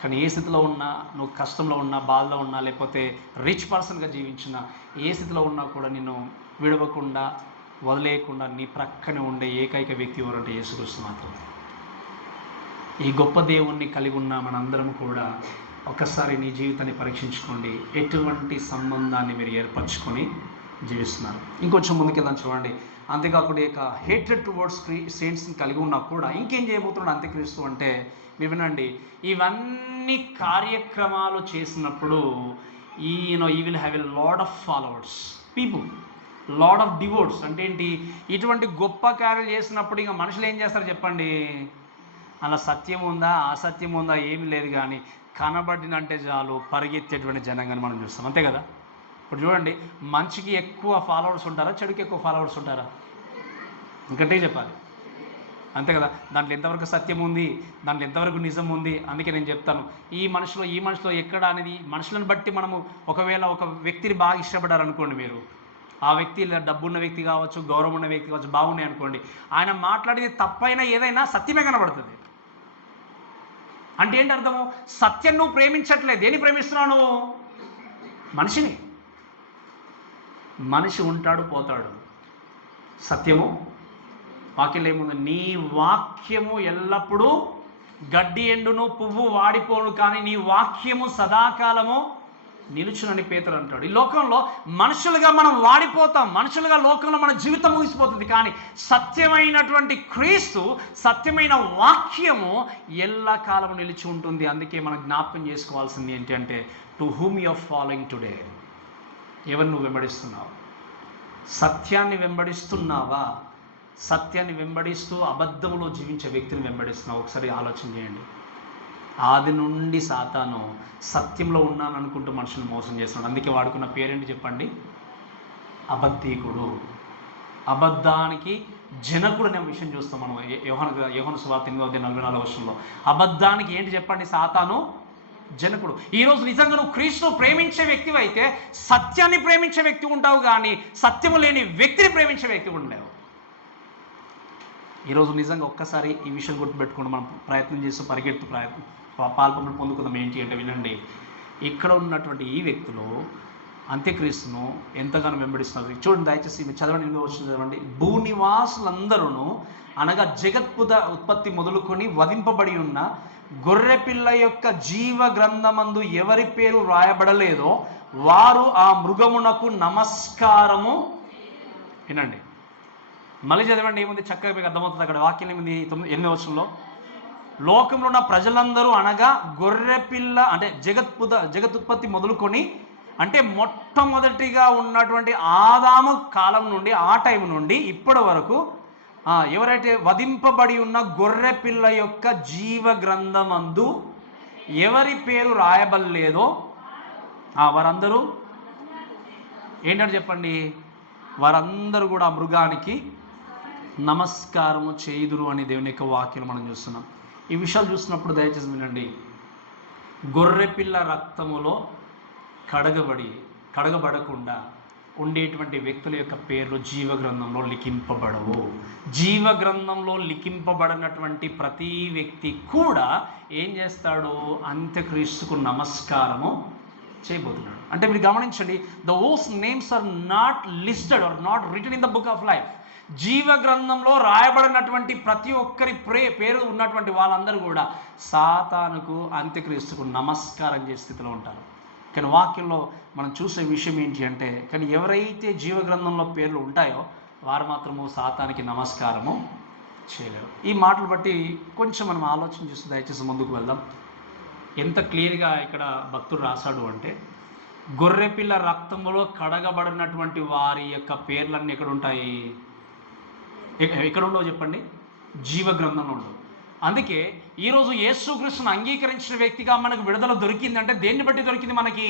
కానీ ఏ స్థితిలో ఉన్నా, నువ్వు కష్టంలో ఉన్నా, బాధలో ఉన్నా, లేకపోతే రిచ్ పర్సన్గా జీవించినా, ఏ స్థితిలో ఉన్నా కూడా నిన్ను విడవకుండా, వదిలేయకుండా నీ ప్రక్కనే ఉండే ఏకైక వ్యక్తి ఎవరంటే యేసుక్రీస్తు మాత్రమే. ఈ గొప్ప దేవుణ్ణి కలిగి ఉన్న మనందరం కూడా ఒక్కసారి నీ జీవితాన్ని పరీక్షించుకోండి. ఎటువంటి సంబంధాన్ని మీరు ఏర్పరచుకొని జీవిస్తున్నారు? ఇంకొంచెం ముందుకెళ్దాం చూడండి. అంతేకాకుండా ఇక హేట్రెడ్ టువర్డ్స్ సెయింట్స్ని కలిగి ఉన్నా కూడా ఇంకేం చేయబోతున్నాడు అంత్యక్రీస్తు అంటే, మీరు వినండి, ఇవన్నీ కార్యక్రమాలు చేసినప్పుడు ఈ will have a lot of followers people, lot of devotes. అంటే ఏంటి? ఇటువంటి గొప్ప కార్యాలు చేసినప్పుడు ఇక మనుషులు ఏం చేస్తారు చెప్పండి? అలా సత్యం ఉందా, అసత్యం ఉందా ఏమీ లేదు, కానీ కనబడినంటే చాలు పరిగెత్తేటువంటి జనంగాని మనం చూస్తాం. అంతే కదా? ఇప్పుడు చూడండి, మంచికి ఎక్కువ ఫాలోవర్స్ ఉంటారా, చెడుకి ఎక్కువ ఫాలోవర్స్ ఉంటారా? ఇంకంటే చెప్పాలి, అంతే కదా? దాంట్లో ఎంతవరకు సత్యం ఉంది, దాంట్లో ఎంతవరకు నిజం ఉంది. అందుకే నేను చెప్తాను, ఈ మనిషిలో ఎక్కడ అనేది మనుషులను బట్టి మనము, ఒకవేళ ఒక వ్యక్తిని బాగా ఇష్టపడారనుకోండి, మీరు ఆ వ్యక్తి డబ్బున్న వ్యక్తి కావచ్చు, గౌరవం ఉన్న వ్యక్తి కావచ్చు, బాగున్నాయి అనుకోండి, ఆయన మాట్లాడేది తప్పైనా ఏదైనా సత్యమే కనబడుతుంది. అంటే ఏంటి అర్థము? సత్యం నువ్వు ప్రేమించట్లేదు. దేన్ని ప్రేమిస్తున్నావు నువ్వు? మనిషిని. మనిషి ఉంటాడు, పోతాడు. సత్యము వాక్యం ఏముంది? నీ వాక్యము ఎల్లప్పుడూ గడ్డి ఎండును, పువ్వు వాడిపోను, కానీ నీ వాక్యము సదాకాలము నిలుచునని పేతురు అంటాడు. ఈ లోకంలో మనుషులుగా మనం వాడిపోతాం, మనుషులుగా లోకంలో మన జీవితం ముగిసిపోతుంది. కానీ సత్యమైనటువంటి క్రీస్తు, సత్యమైన వాక్యము ఎల్లకాలము నిలిచి ఉంటుంది. అందుకే మనం జ్ఞాపకం చేసుకోవాల్సింది ఏంటి అంటే, to whom you are following today. ఎవరు నువ్వు వెంబడిస్తున్నావు? సత్యాన్ని వెంబడిస్తున్నావా? సత్యాన్ని వెంబడిస్తూ అబద్ధంలో జీవించే వ్యక్తిని వెంబడిస్తున్నావు? ఒకసారి ఆలోచన చేయండి. ఆది నుండి సాతాను సత్యంలో ఉన్నాను అనుకుంటూ మనుషులను మోసం చేస్తున్నాడు. అందుకే వాడుకున్న పేరేంటి చెప్పండి? అబద్ధీకుడు. అబద్ధానికి జనకుడు అనే విషయం చూస్తాం మనం యోహాను సువార్త 8:44 అబద్ధానికి ఏంటి చెప్పండి? సాతాను జనకుడు. ఈరోజు నిజంగా నువ్వు క్రీస్తును ప్రేమించే వ్యక్తివి అయితే సత్యాన్ని ప్రేమించే వ్యక్తి ఉంటావు, కానీ సత్యము లేని వ్యక్తిని ప్రేమించే వ్యక్తి ఉండలేవు. ఈరోజు నిజంగా ఒక్కసారి ఈ విషయం గుర్తుపెట్టుకోండి. మనం ప్రయత్నం చేస్తూ పరిగెత్తు పాల్పొందులు పొందుకుందాం. ఏంటి అంటే వినండి, ఇక్కడ ఉన్నటువంటి ఈ వ్యక్తులు అంత్యక్రీస్తును ఎంతగానో వెంబడిస్తున్నారు. చూడండి, దయచేసి మీరు చదవండి, 8వ వచనం చదవండి. భూనివాసులందరూ అనగా ఉత్పత్తి మొదలుకొని వధింపబడి ఉన్న గొర్రెపిల్ల యొక్క జీవ గ్రంథమందు ఎవరి పేరు రాయబడలేదో వారు ఆ మృగమునకు నమస్కారము. వినండి, మళ్ళీ చదవండి, ఏముంది చక్కగా మీకు అర్థమవుతుంది. అక్కడ వాక్యం ఏముంది? 8వ వచనంలో, లోకంలో ఉన్న ప్రజలందరూ అనగా గొర్రెపిల్ల అంటే జగతుత్పత్తి మొదలుకొని, అంటే మొట్టమొదటిగా ఉన్నటువంటి ఆదాము కాలం నుండి, ఆ టైం నుండి ఇప్పటి వరకు ఎవరైతే వధింపబడి ఉన్న గొర్రె పిల్ల యొక్క జీవ గ్రంథమందు ఎవరి పేరు రాయబడలేదో వారందరూ ఏంటంటే చెప్పండి? వారందరూ కూడా ఆ మృగానికి నమస్కారము చేయుదురు అని దేవుని యొక్క వాక్యం మనం చూస్తున్నాం. ఈ విషయాలు చూసినప్పుడు దయచేసి వినండి. గొర్రెపిల్ల రక్తములో కడగబడకుండా ఉండేటువంటి వ్యక్తుల యొక్క పేర్లు జీవగ్రంథంలో లిఖింపబడవు. జీవగ్రంథంలో లిఖింపబడినటువంటి ప్రతి వ్యక్తి కూడా ఏం చేస్తాడు? అంత్యక్రీస్తుకు నమస్కారము చేయబోతున్నాడు. అంటే మీరు గమనించండి, those names are not listed or not written in the book of life. జీవగ్రంథంలో రాయబడినటువంటి ప్రతి ఒక్కరి పేరు ఉన్నటువంటి వాళ్ళందరూ కూడా సాతానుకు, అంత్యక్రీస్తుకు నమస్కారం చేసే స్థితిలో ఉంటారు. కానీ వాక్యంలో మనం చూసే విషయం ఏంటి అంటే, కానీ ఎవరైతే జీవగ్రంథంలో పేర్లు ఉంటాయో వారు మాత్రము సాతానికి నమస్కారము చేయలేరు. ఈ మాటలు బట్టి కొంచెం మనం ఆలోచన చేసి దయచేసి ముందుకు వెళ్దాం. ఎంత క్లియర్గా ఇక్కడ భక్తుడు రాశాడు అంటే, గొర్రెపిల్ల రక్తంలో కడగబడినటువంటి వారి యొక్క పేర్లన్నీ ఎక్కడ ఉంటాయి? ఎక్కడ ఉండవు చెప్పండి? జీవగ్రంథంలో ఉండవు. అందుకే ఈరోజు యేసుక్రీస్తును అంగీకరించిన వ్యక్తిగా మనకు విడుదల దొరికిందంటే దేన్ని బట్టి దొరికింది? మనకి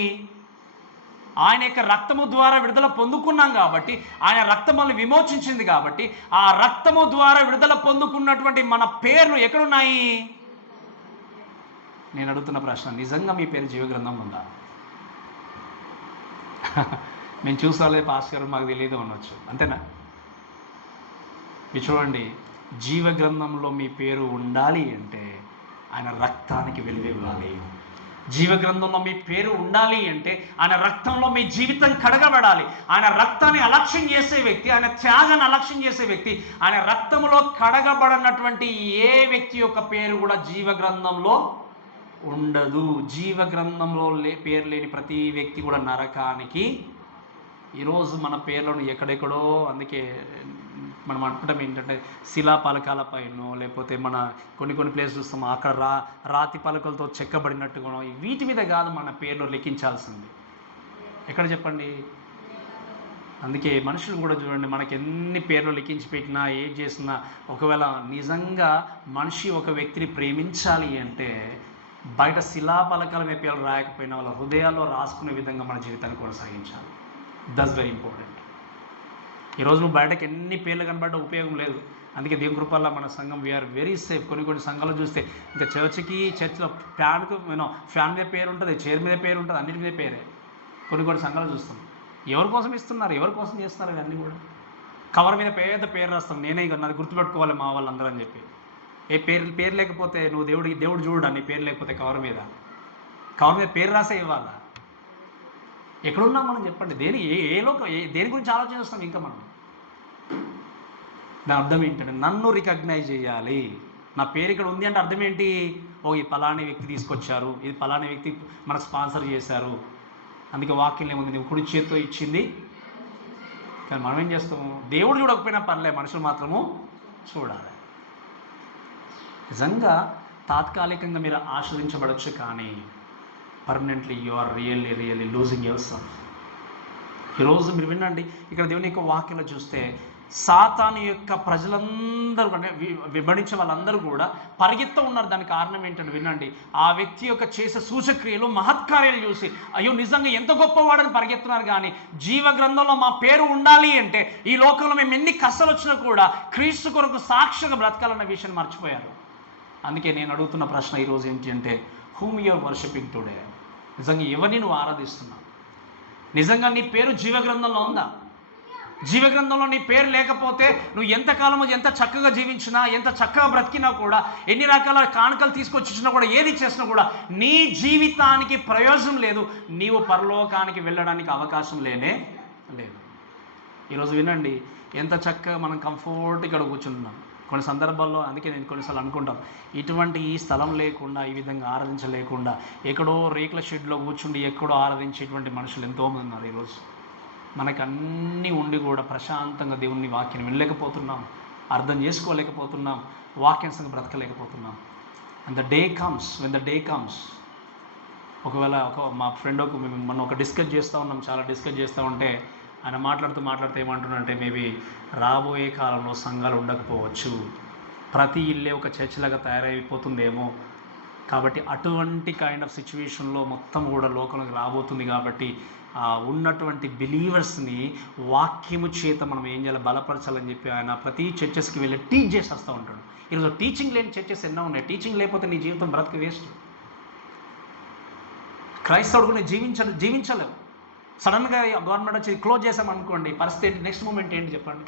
ఆయన యొక్క రక్తము ద్వారా విడుదల పొందుకున్నాం కాబట్టి, ఆయన రక్తములను విమోచించింది కాబట్టి, ఆ రక్తము ద్వారా విడుదల పొందుకున్నటువంటి మన పేర్లు ఎక్కడున్నాయి? నేను అడుగుతున్న ప్రశ్న, నిజంగా మీ పేరు జీవగ్రంథంలో ఉందా? మేము చూసాలే పాస్టర్ మాకు తెలియదు అనొచ్చు, అంతేనా? మీరు చూడండి, జీవగ్రంథంలో మీ పేరు ఉండాలి అంటే ఆయన రక్తానికి విలువ ఇవ్వాలి. జీవగ్రంథంలో మీ పేరు ఉండాలి అంటే ఆయన రక్తంలో మీ జీవితం కడగబడాలి. ఆయన రక్తాన్ని అలక్ష్యం చేసే వ్యక్తి, ఆయన త్యాగాన్ని అలక్ష్యం చేసే వ్యక్తి, ఆయన రక్తంలో కడగబడినటువంటి ఏ వ్యక్తి యొక్క పేరు కూడా జీవగ్రంథంలో ఉండదు. జీవగ్రంథంలో పేరు లేని ప్రతి వ్యక్తి కూడా నరకానికి. ఈరోజు మన పేర్లను ఎక్కడెక్కడో, అందుకే మనం అనుకుంటాం ఏంటంటే శిలాపలకాలపైనో లేకపోతే మన కొన్ని ప్లేస్ చూస్తాం అక్కడ రాతి పలకలతో చెక్కబడినట్టుగా, వీటి మీద కాదు మన పేర్లు లిఖించాల్సింది. ఎక్కడ చెప్పండి? అందుకే మనుషులు కూడా చూడండి, మనకి ఎన్ని పేర్లు లిఖించి పెట్టినా ఏం చేసినా, ఒకవేళ నిజంగా మనిషి ఒక వ్యక్తిని ప్రేమించాలి అంటే బయట శిలాపలకాల మీద పేర్లు రాయకపోయినా వాళ్ళ హృదయాల్లో రాసుకునే విధంగా మన జీవితాన్ని కొనసాగించాలి. That's very important. ఈరోజు నువ్వు బయటకు ఎన్ని పేర్లు కనబడ్డా ఉపయోగం లేదు. అందుకే దేవుని కృపల్ల మన సంఘం వీఆర్ వెరీ సేఫ్. కొన్ని సంఘాలు చూస్తే ఇంకా చర్చ్లో ఫ్యాన్ మీద పేరు ఉంటుంది, చైర్ మీద పేరు ఉంటుంది, అన్నిటి మీద పేరే. కొన్ని సంఘాలు చూస్తాం. ఎవరి కోసం ఇస్తున్నారు, ఎవరి కోసం చేస్తున్నారు ఇవన్నీ కూడా? కవర్ మీద పేరు రాస్తాం, నేనే ఇక నాది గుర్తుపెట్టుకోవాలి మా వాళ్ళందరూ అని చెప్పి. పేరు లేకపోతే నువ్వు దేవుడు చూడు, నీ పేరు లేకపోతే కవర్ మీద పేరు రాసే ఇవ్వాలా? ఎక్కడున్నాం మనం చెప్పండి? దేని గురించి ఆలోచన చేస్తాం ఇంకా మనం? దాని అర్థం ఏంటంటే నన్ను రికగ్నైజ్ చేయాలి. నా పేరు ఇక్కడ ఉంది అంటే అర్థం ఏంటి? ఈ పలాని వ్యక్తి తీసుకొచ్చారు, ఇది పలాని వ్యక్తి మనకు స్పాన్సర్ చేశారు. అందుకే వాక్యం ఏముంది? నువ్వు కుడి చేతితో ఇచ్చింది. కానీ మనం ఏం చేస్తాము? దేవుడు చూడకపోయినా పర్లే, మనుషులు మాత్రము చూడాలి. నిజంగా తాత్కాలికంగా మీరు ఆశ్రదించబడచ్చు, కానీ permanently you are really losing yourself. ఈరోజు మీరు వినండి, ఇక్కడ దేవుని యొక్క వాక్యంలో చూస్తే సాతాను యొక్క ప్రజలందరూ అంటే విభజించే వాళ్ళందరూ కూడా పరిగెత్త ఉన్నారు. దానికి కారణం ఏంటంటే వినండి, ఆ వ్యక్తి యొక్క చేసే సూచక్రియలు మహత్కార్యాలు చూసి అయ్యో నిజంగా ఎంత గొప్పవాడని పరిగెత్తున్నారు. కానీ జీవ గ్రంథంలో మా పేరు ఉండాలి అంటే ఈ లోకంలో మేము ఎన్ని కష్టాలు వచ్చినా కూడా క్రీస్తు కొరకు సాక్షిగా బ్రతకాలన్న విషయాన్ని మర్చిపోయారు. అందుకే నేను అడుగుతున్న ప్రశ్న ఈరోజు ఏంటి అంటే, whom you are worshiping today? నిజంగా ఎవరిని నువ్వు ఆరాధిస్తున్నావు? నిజంగా నీ పేరు జీవగ్రంథంలో ఉందా? జీవగ్రంథంలో నీ పేరు లేకపోతే నువ్వు ఎంతకాలమో ఎంత చక్కగా జీవించినా, ఎంత చక్కగా బ్రతికినా కూడా, ఎన్ని రకాల కానుకలు తీసుకొచ్చినా కూడా, ఏది చేసినా కూడా నీ జీవితానికి ప్రయోజనం లేదు. నీవు పరలోకానికి వెళ్ళడానికి అవకాశం లేదు. ఈరోజు వినండి, ఎంత చక్కగా మనం కంఫర్ట్ ఇక్కడ కూర్చుంటున్నాం. కొన్ని సందర్భాల్లో అందుకే నేను కొన్నిసార్లు అనుకుంటాం, ఇటువంటి ఈ స్థలం లేకుండా, ఈ విధంగా ఆరాధించలేకుండా ఎక్కడో రేకుల షెడ్లో కూర్చుండి ఎక్కడో ఆరాధించేటువంటి మనుషులు ఎంతోమంది ఉన్నారు. ఈరోజు మనకు అన్నీ ఉండి కూడా ప్రశాంతంగా దేవుని వాక్యం వినలేకపోతున్నాం, అర్థం చేసుకోలేకపోతున్నాం, వాక్యానుసంగా బ్రతకలేకపోతున్నాం. అండ్ ద డే కమ్స్ ఒకవేళ మా ఫ్రెండ్ మనం డిస్కస్ చేస్తూ ఉన్నాం, చాలా డిస్కస్ చేస్తూ ఉంటే ఆయన మాట్లాడుతూ ఏమంటున్నారంటే, మేబీ రాబోయే కాలంలో సంఘాలు ఉండకపోవచ్చు, ప్రతి ఇల్లే ఒక చర్చిలాగా తయారైపోతుందేమో. కాబట్టి అటువంటి కైండ్ ఆఫ్ సిచ్యువేషన్లో మొత్తం కూడా లోకంలోకి రాబోతుంది. కాబట్టి ఉన్నటువంటి బిలీవర్స్ని వాక్యము చేత మనం ఏం చేయాలి? బలపరచాలని చెప్పి ఆయన ప్రతి చర్చెస్కి వెళ్ళి టీచ్ చేసి వస్తూ ఉంటాడు. ఈరోజు టీచింగ్ లేని చర్చెస్ ఎన్నో ఉన్నాయి. టీచింగ్ లేకపోతే నీ జీవితం బ్రతక వేస్ట్. క్రైస్తవుడు నేను జీవించలేవు. సడన్గా గవర్నమెంట్ వచ్చి క్లోజ్ చేసామనుకోండి, పరిస్థితి ఏంటి? నెక్స్ట్ మూమెంట్ ఏంటి చెప్పండి?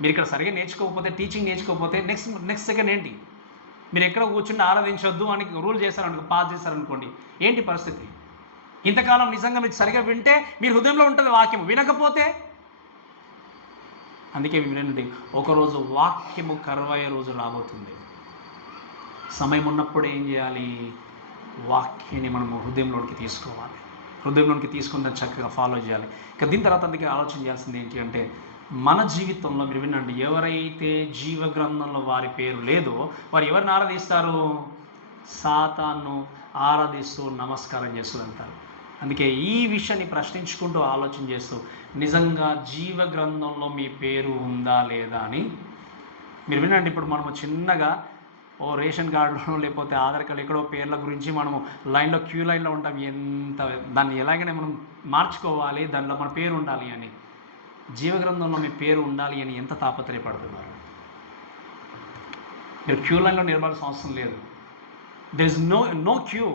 మీరు ఇక్కడ సరిగా నేర్చుకోకపోతే, టీచింగ్ నేర్చుకోకపోతే నెక్స్ట్ సెకండ్ ఏంటి? మీరు ఎక్కడ కూర్చుండి ఆరాధించొద్దు అని రూల్ పాస్ చేశారనుకోండి, ఏంటి పరిస్థితి? ఇంతకాలం నిజంగా మీరు సరిగా వింటే మీరు హృదయంలో ఉంటుంది వాక్యం, వినకపోతే. అందుకే వినండి, ఒకరోజు వాక్యము కరువయ్యే రోజు రాబోతుంది. సమయం ఉన్నప్పుడు ఏం చేయాలి? వాక్యాన్ని మనము హృదయంలోకి తీసుకోవాలి. హృదయంలోనికి తీసుకుని దాన్ని చక్కగా ఫాలో చేయాలి. ఇక దీని తర్వాత అందుకే ఆలోచన చేయాల్సింది ఏంటి అంటే, మన జీవితంలో మీరు వినండి, ఎవరైతే జీవ గ్రంథంలో వారి పేరు లేదో వారు ఎవరిని ఆరాధిస్తారు? సాతాను ఆరాధిస్తూ నమస్కారం చేస్తూ వెళ్తారు. అందుకే ఈ విషయాన్ని ప్రశ్నించుకుంటూ ఆలోచన చేస్తూ నిజంగా జీవ గ్రంథంలో మీ పేరు ఉందా లేదా అని మీరు వినండి. ఇప్పుడు మనము చిన్నగా రేషన్ కార్డులో లేకపోతే ఆధార్ కార్డు ఎక్కడో పేర్ల గురించి మనము లైన్లో క్యూ లైన్లో ఉంటాం. దాన్ని ఎలాగైనా మనం మార్చుకోవాలి, దానిలో మన పేరు ఉండాలి అని. జీవగ్రంథంలో మీ పేరు ఉండాలి అని ఎంత తాపత్రయపడుతున్నారు? మీరు క్యూ లైన్లో నిలబడాల్సిన అవసరం లేదు. దెర్ ఇస్ నో క్యూ,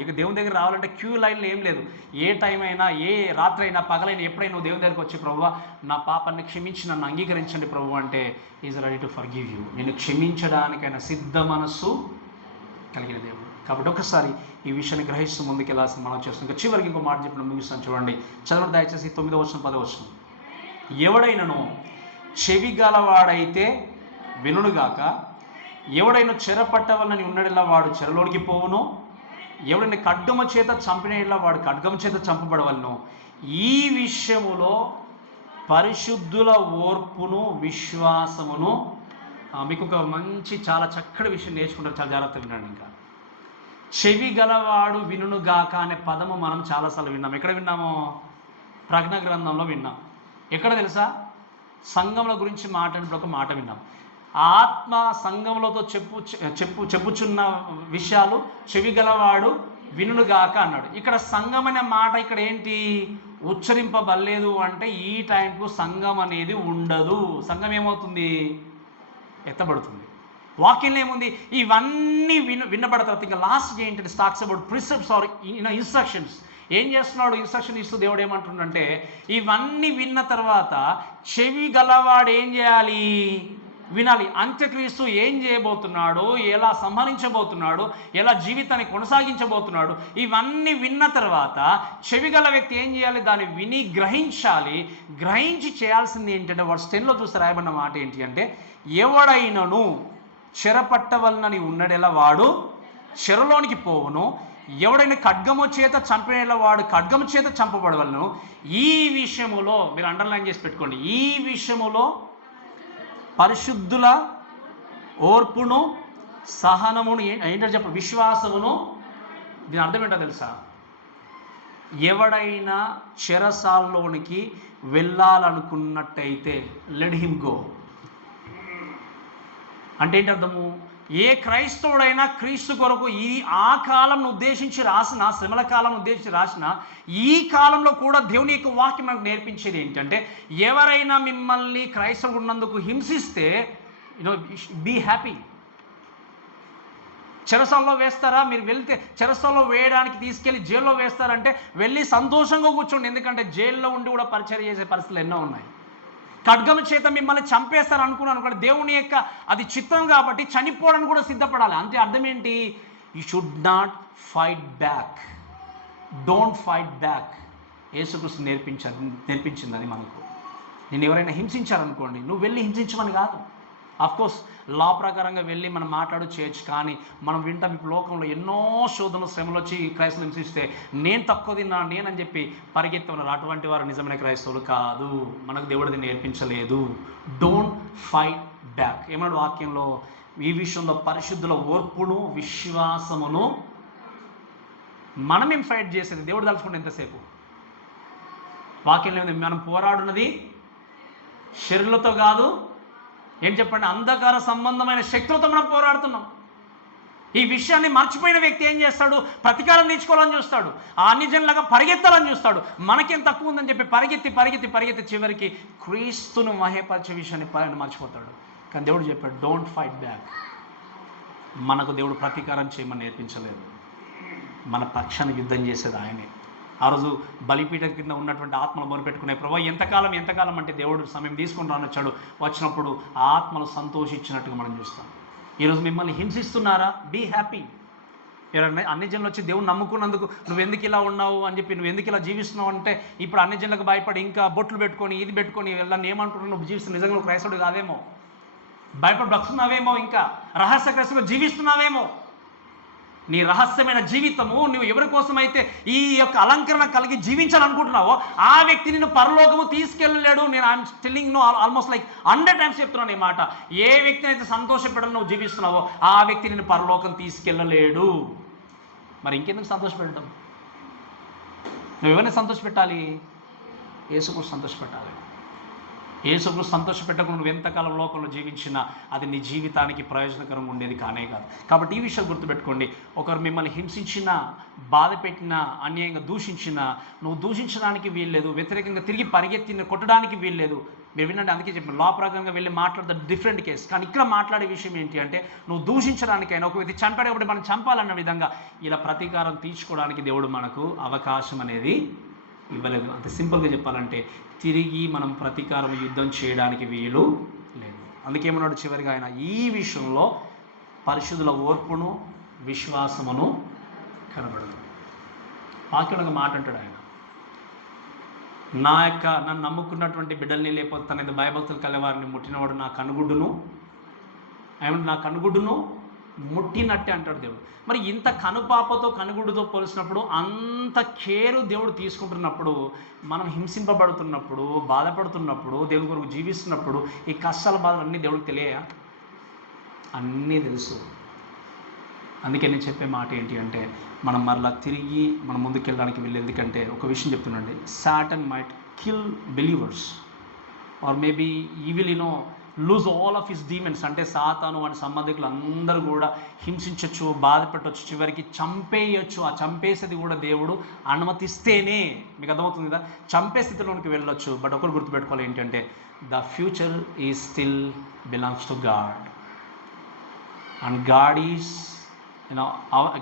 ఇక దేవుని దగ్గర రావాలంటే క్యూ లైన్లో ఏం లేదు. ఏ టైం అయినా, ఏ రాత్రి అయినా, పగలైనా, ఎప్పుడైనా నువ్వు దేవుని దగ్గరికి వచ్చి, ప్రభువా నా పాపాన్ని క్షమించి నన్ను అంగీకరించండి ప్రభు అంటే is ready to forgive you. నేను క్షమించడానికైనా సిద్ధ మనస్సు కలిగిన దేవుడు. కాబట్టి ఒకసారి ఈ విషయాన్ని గ్రహిస్తూ ముందుకు వెళ్ళాల్సిన మనం చేస్తాం. ఇంకా చివరికి ఇంకో మాట చెప్పిన ముగిస్తాను చూడండి. చదవండి దయచేసి 9వ వచనం 10వ వచనం. ఎవడైనను చెవి గలవాడైతే వినుగాక, ఎవడైనా చెరపట్టవలని ఉన్నడిలా వాడు చెరలోనికి పోవును, ఎవడైనా ఖడ్గమ చేత చంపినలా వాడు ఖడ్గమ చేత చంపబడవలను. ఈ విషయములో పరిశుద్ధుల ఓర్పును విశ్వాసమును. మీకు ఒక మంచి చాలా చక్కటి విషయం నేర్చుకుంటారు, చాలా జాగ్రత్తగా వినండి. ఇంకా చెవి గలవాడు వినుగాక అనే పదము మనం చాలాసార్లు విన్నాం. ఎక్కడ విన్నాము? ప్రజ్ఞ గ్రంథంలో విన్నాం. ఎక్కడ తెలుసా? సంఘముల గురించి మాట్లాడినప్పుడు ఒక మాట విన్నాం. ఆత్మ సంఘములతో చెప్పుచున్న విషయాలు చెవి గలవాడు వినుగాక అన్నాడు. ఇక్కడ సంఘం అనే మాట ఇక్కడ ఏంటి? ఉచ్చరింపబడలేదు అంటే ఈ టైంకు సంఘం అనేది ఉండదు. సంఘం ఏమవుతుంది? ఎత్తబడుతుంది. వాక్యంలో ఏముంది? ఇవన్నీ విన్నబడిన తర్వాత ఇంకా లాస్ట్ ఏంటంటే talks about precepts or instructions. ఏం చేస్తున్నాడు? ఇన్స్ట్రక్షన్ ఇస్తూ దేవుడు ఏమంటుండంటే, ఇవన్నీ విన్న తర్వాత చెవి గలవాడు ఏం చేయాలి? వినాలి. అంత్యక్రీస్తు ఏం చేయబోతున్నాడు, ఎలా సంహరించబోతున్నాడు, ఎలా జీవితాన్ని కొనసాగించబోతున్నాడు, ఇవన్నీ విన్న తర్వాత చెవి గల వ్యక్తి ఏం చేయాలి? దాన్ని విని గ్రహించాలి. గ్రహించి చేయాల్సింది ఏంటంటే, వర్స్ 10లో చూస్తే రాయబడిన మాట ఏంటి అంటే, ఎవడైనను చెరపట్టవలనని ఉన్నడెలా వాడు చెరలోనికి పోవును, ఎవడైనా ఖడ్గము చేత చంపినలా వాడు ఖడ్గము చేత చంపబడవలను. ఈ విషయములో మీరు అండర్లైన్ చేసి పెట్టుకోండి. ఈ విషయములో పరిశుద్ధుల ఓర్పును సహనమును ఏంటో చెప్ప విశ్వాసమును. దీని అర్థం ఏంటో తెలుసా? ఎవడైనా చెరసాల్లోనికి వెళ్ళాలనుకున్నట్టయితే లెట్ హిమ్ గో అంటే ఏంటి అర్థము? ఏ క్రైస్తవుడైనా క్రీస్తు కొరకు ఆ కాలం ఉద్దేశించి రాసిన, శ్రమల కాలం ఉద్దేశించి రాసిన ఈ కాలంలో కూడా దేవుని యొక్క వాక్యం మనకు నేర్పించేది ఏంటంటే, ఎవరైనా మిమ్మల్ని క్రైస్తవుడు ఉన్నందుకు హింసిస్తే బీ హ్యాపీ. చెరసాల్లో వేస్తారా? మీరు వెళ్తే చెరసాల్లో వేయడానికి తీసుకెళ్ళి జైల్లో వేస్తారంటే వెళ్ళి సంతోషంగా కూర్చోండి. ఎందుకంటే జైల్లో ఉండి కూడా పరిచర్య చేసే పరిస్థితులు ఎన్నో ఉన్నాయి. ఖడ్గము చేత మిమ్మల్ని చంపేస్తారు అనుకున్నాను అనుకోండి, దేవుని యొక్క అది చిత్తం కాబట్టి చనిపోవడానికి కూడా సిద్ధపడాలి. అంతే. అర్థం ఏంటి? You should not fight back. Don't fight back. యేసుక్రీస్తు నేర్పించింది అది మనకు. నేను ఎవరైనా హింసించారనుకోండి, నువ్వు వెళ్ళి హింసించమని కాదు. అఫ్కోర్స్ లా ప్రకారంగా వెళ్ళి మనం మాట్లాడు చేయొచ్చు. కానీ మనం వింటాం ఇప్పుడు లోకంలో ఎన్నో శోధనలు శ్రమలు వచ్చి క్రైస్తవులు హింసిస్తే నేను తక్కువ తిన్నా నేనని చెప్పి పరిగెత్తున్నారు. అటువంటి వారు నిజమైన క్రైస్తవులు కాదు. మనకు దేవుడిది నేర్పించలేదు. Don't fight back. ఏమన్నాడు వాక్యంలో? ఈ విషయంలో పరిశుద్ధుల ఓర్పును విశ్వాసమును. మనమేం ఫైట్ చేసేది? దేవుడు తలుచుకుంటే ఎంతసేపు? వాక్యంలో ఏముంది? మనం పోరాడున్నది శరీరులతో కాదు. ఏం చెప్పండి? అంధకార సంబంధమైన శక్తులతో మనం పోరాడుతున్నాం. ఈ విషయాన్ని మర్చిపోయిన వ్యక్తి ఏం చేస్తాడు? ప్రతీకారం తీర్చుకోవాలని చూస్తాడు. ఆ అన్యజనులాగా పరిగెత్తాలని చూస్తాడు. మనకేం తక్కువ ఉందని చెప్పి పరిగెత్తి చివరికి క్రీస్తును మహేపరిచే విషయాన్ని మర్చిపోతాడు. కానీ దేవుడు చెప్పాడు, డోంట్ ఫైట్ బ్యాక్. మనకు దేవుడు ప్రతీకారం చేయమని నేర్పించలేదు. మన పక్షాన్ని యుద్ధం చేసేది ఆయనే. ఆ రోజు బలిపీఠం కింద ఉన్నటువంటి ఆత్మలు మొరుపెట్టుకునే, ప్రభు ఎంతకాలం అంటే దేవుడు సమయం తీసుకుని రానొచ్చాడు. వచ్చినప్పుడు ఆ ఆత్మలు సంతోషించినట్టుగా మనం చూస్తాం. ఈరోజు మిమ్మల్ని హింసిస్తున్నారా? Be happy. అన్ని జనులు వచ్చి దేవుడు నమ్ముకున్నందుకు నువ్వు ఎందుకు ఇలా ఉన్నావు అని చెప్పి, నువ్వు ఎందుకు ఇలా జీవిస్తున్నావు అంటే, ఇప్పుడు అన్ని జనులకు భయపడి ఇంకా బొట్లు పెట్టుకొని ఇది పెట్టుకొని వెళ్ళాలని ఏమనుకుంటున్నావు? నువ్వు జీవిస్తున్నావు నిజంగా నువ్వు క్రైస్తవుడు కాదేమో, భయపడి బ్రతుకుతున్నావేమో, ఇంకా రహస్య క్రైస్తవుగా జీవిస్తున్నావేమో. నీ రహస్యమైన జీవితము నువ్వు ఎవరి కోసమైతే ఈ యొక్క అలంకరణ కలిగి జీవించాలనుకుంటున్నావో ఆ వ్యక్తి నిన్ను పరలోకము తీసుకెళ్ళలేడు. నేను I'm telling no almost like 100 times చెప్తున్నాను ఈ మాట. ఏ వ్యక్తిని అయితే సంతోషపెట్టడం నువ్వు జీవిస్తున్నావో ఆ వ్యక్తి నిన్ను పరలోకం తీసుకెళ్ళలేడు. మరి ఇంకెందుకు సంతోషపెట్టడం? నువ్వు ఎవరిని సంతోషపెట్టాలి? యేసుకు సంతోషపెట్టాలి. యేసుకు సంతోషపెట్టకుండా నువ్వు ఎంతకాలం లోకంలో జీవించినా అది నీ జీవితానికి ప్రయోజనకరంగా ఉండేది కానే కాదు. కాబట్టి ఈ విషయం గుర్తుపెట్టుకోండి. ఒకరు మిమ్మల్ని హింసించినా, బాధ పెట్టినా, అన్యాయంగా దూషించినా నువ్వు దూషించడానికి వీల్లేదు, వ్యతిరేకంగా తిరిగి పరిగెత్తిన కొట్టడానికి వీల్లేదు. మీరు వినండి, అందుకే చెప్పాను లా ప్రకారంగా వెళ్ళి మాట్లాడదా డిఫరెంట్ కేసు. కానీ ఇక్కడ మాట్లాడే విషయం ఏంటి అంటే నువ్వు దూషించడానికైనా, ఒక వ్యక్తి చంపాడు కాబట్టి మనం చంపాలన్న విధంగా ఇలా ప్రతీకారం తీర్చుకోవడానికి దేవుడు మనకు అవకాశం అనేది ఇవ్వలేదు. అంత సింపుల్గా చెప్పాలంటే తిరిగి మనం ప్రతీకారం యుద్ధం చేయడానికి వీలు లేదు. అందుకేమన్నాడు చివరిగా ఆయన, ఈ విషయంలో పరిశుద్ధుల ఓర్పును విశ్వాసమును కనబడదు. వాక్యంగా మాట అంటాడు ఆయన, నన్ను నమ్ముకున్నటువంటి బిడ్డల్ని లేకపోతే తన భయభక్తులు కలవారిని ముట్టినవాడు నా కనుగుడ్డును ముట్టినట్టే అంటాడు దేవుడు. మరి ఇంత కనుపాపతో కనుగుడ్డుతో పోల్చినప్పుడు, అంత కేరు దేవుడు తీసుకుంటున్నప్పుడు, మనం హింసింపబడుతున్నప్పుడు, బాధపడుతున్నప్పుడు, దేవుడి కొరకు జీవిస్తున్నప్పుడు ఈ కష్టాల బాధలు అన్నీ దేవుడికి తెలియయా? అన్నీ తెలుసు. అందుకే నేను చెప్పే మాట ఏంటి అంటే మనం మరలా తిరిగి మనం ముందుకెళ్ళడానికి వెళ్ళి, ఎందుకంటే ఒక విషయం చెప్తున్నాండి, Satan might kill believers or maybe he will lose all of his demons. అంటే సాతాను వాడి సంబంధికులు అందరూ కూడా హింసించవచ్చు, బాధ పెట్టవచ్చు, చివరికి చంపేయచ్చు. ఆ చంపేసేది కూడా దేవుడు అనుమతిస్తేనే. మీకు అర్థమవుతుంది కదా? చంపే స్థితిలోనికి వెళ్ళొచ్చు. బట్ ఒకరు గుర్తుపెట్టుకోవాలి ఏంటంటే the future is still belongs to God and God is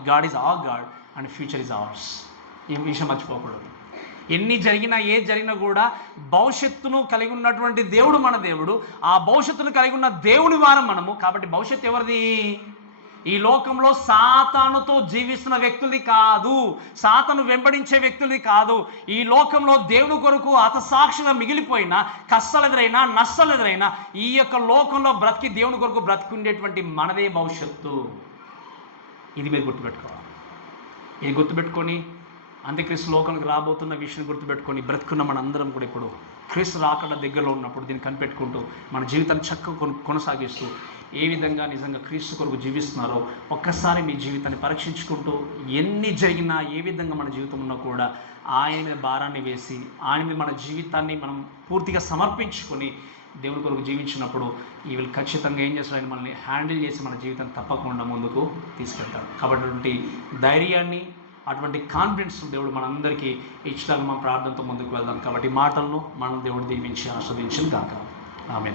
God is our God and future is ours. ఈ విషయం మర్చిపోకూడదు. ఎన్ని జరిగినా, ఏది జరిగినా కూడా భవిష్యత్తును కలిగి ఉన్నటువంటి దేవుడు మన దేవుడు. ఆ భవిష్యత్తును కలిగి ఉన్న దేవుని వారం మనము. కాబట్టి భవిష్యత్తు ఎవరిది? ఈ లోకంలో సాతానుతో జీవిస్తున్న వ్యక్తులది కాదు, సాతాను వెంబడించే వ్యక్తులది కాదు. ఈ లోకంలో దేవుని కొరకు హతసాక్షిగా మిగిలిపోయిన, కష్టాలు ఎదురైనా, నష్టాలు ఎదురైనా, ఈ యొక్క లోకంలో బ్రతికి దేవుని కొరకు బ్రతికుండేటువంటి మనదే భవిష్యత్తు. ఇది మీరు గుర్తుపెట్టుకోవాలి. ఇది గుర్తుపెట్టుకొని అంత్యక్రీస్తు లోకానికి రాబోతున్న విషయం గుర్తుపెట్టుకొని బ్రతుకున్న మనందరం కూడా ఇప్పుడు క్రీస్తు రాకడ దగ్గరలో ఉన్నప్పుడు దీన్ని కనిపెట్టుకుంటూ మన జీవితాన్ని చక్కగా కొనసాగిస్తూ ఏ విధంగా నిజంగా క్రీస్తు కొరకు జీవిస్తున్నారో ఒక్కసారి మీ జీవితాన్ని పరీక్షించుకుంటూ, ఎన్ని జరిగినా, ఏ విధంగా మన జీవితం ఉన్నా కూడా ఆయన మీద భారాన్ని వేసి, ఆయన మీద మన జీవితాన్ని మనం పూర్తిగా సమర్పించుకొని దేవుని కొరకు జీవించినప్పుడు ఈ వీళ్ళు ఖచ్చితంగా ఏం చేస్తారు, ఆయన మనల్ని హ్యాండిల్ చేసి మన జీవితాన్ని తప్పకుండా ముందుకు తీసుకెళ్తారు. కాబట్టి అటువంటి ధైర్యాన్ని, అటువంటి కాన్ఫిడెన్స్ దేవుడు మనందరికీ ఇచ్చడానికి మన ప్రార్థనతో ముందుకు వెళ్దాం. కాబట్టి మాటలను మనం దేవుడు దీవించి ఆస్వాదించిన గాక. ఆమేన్.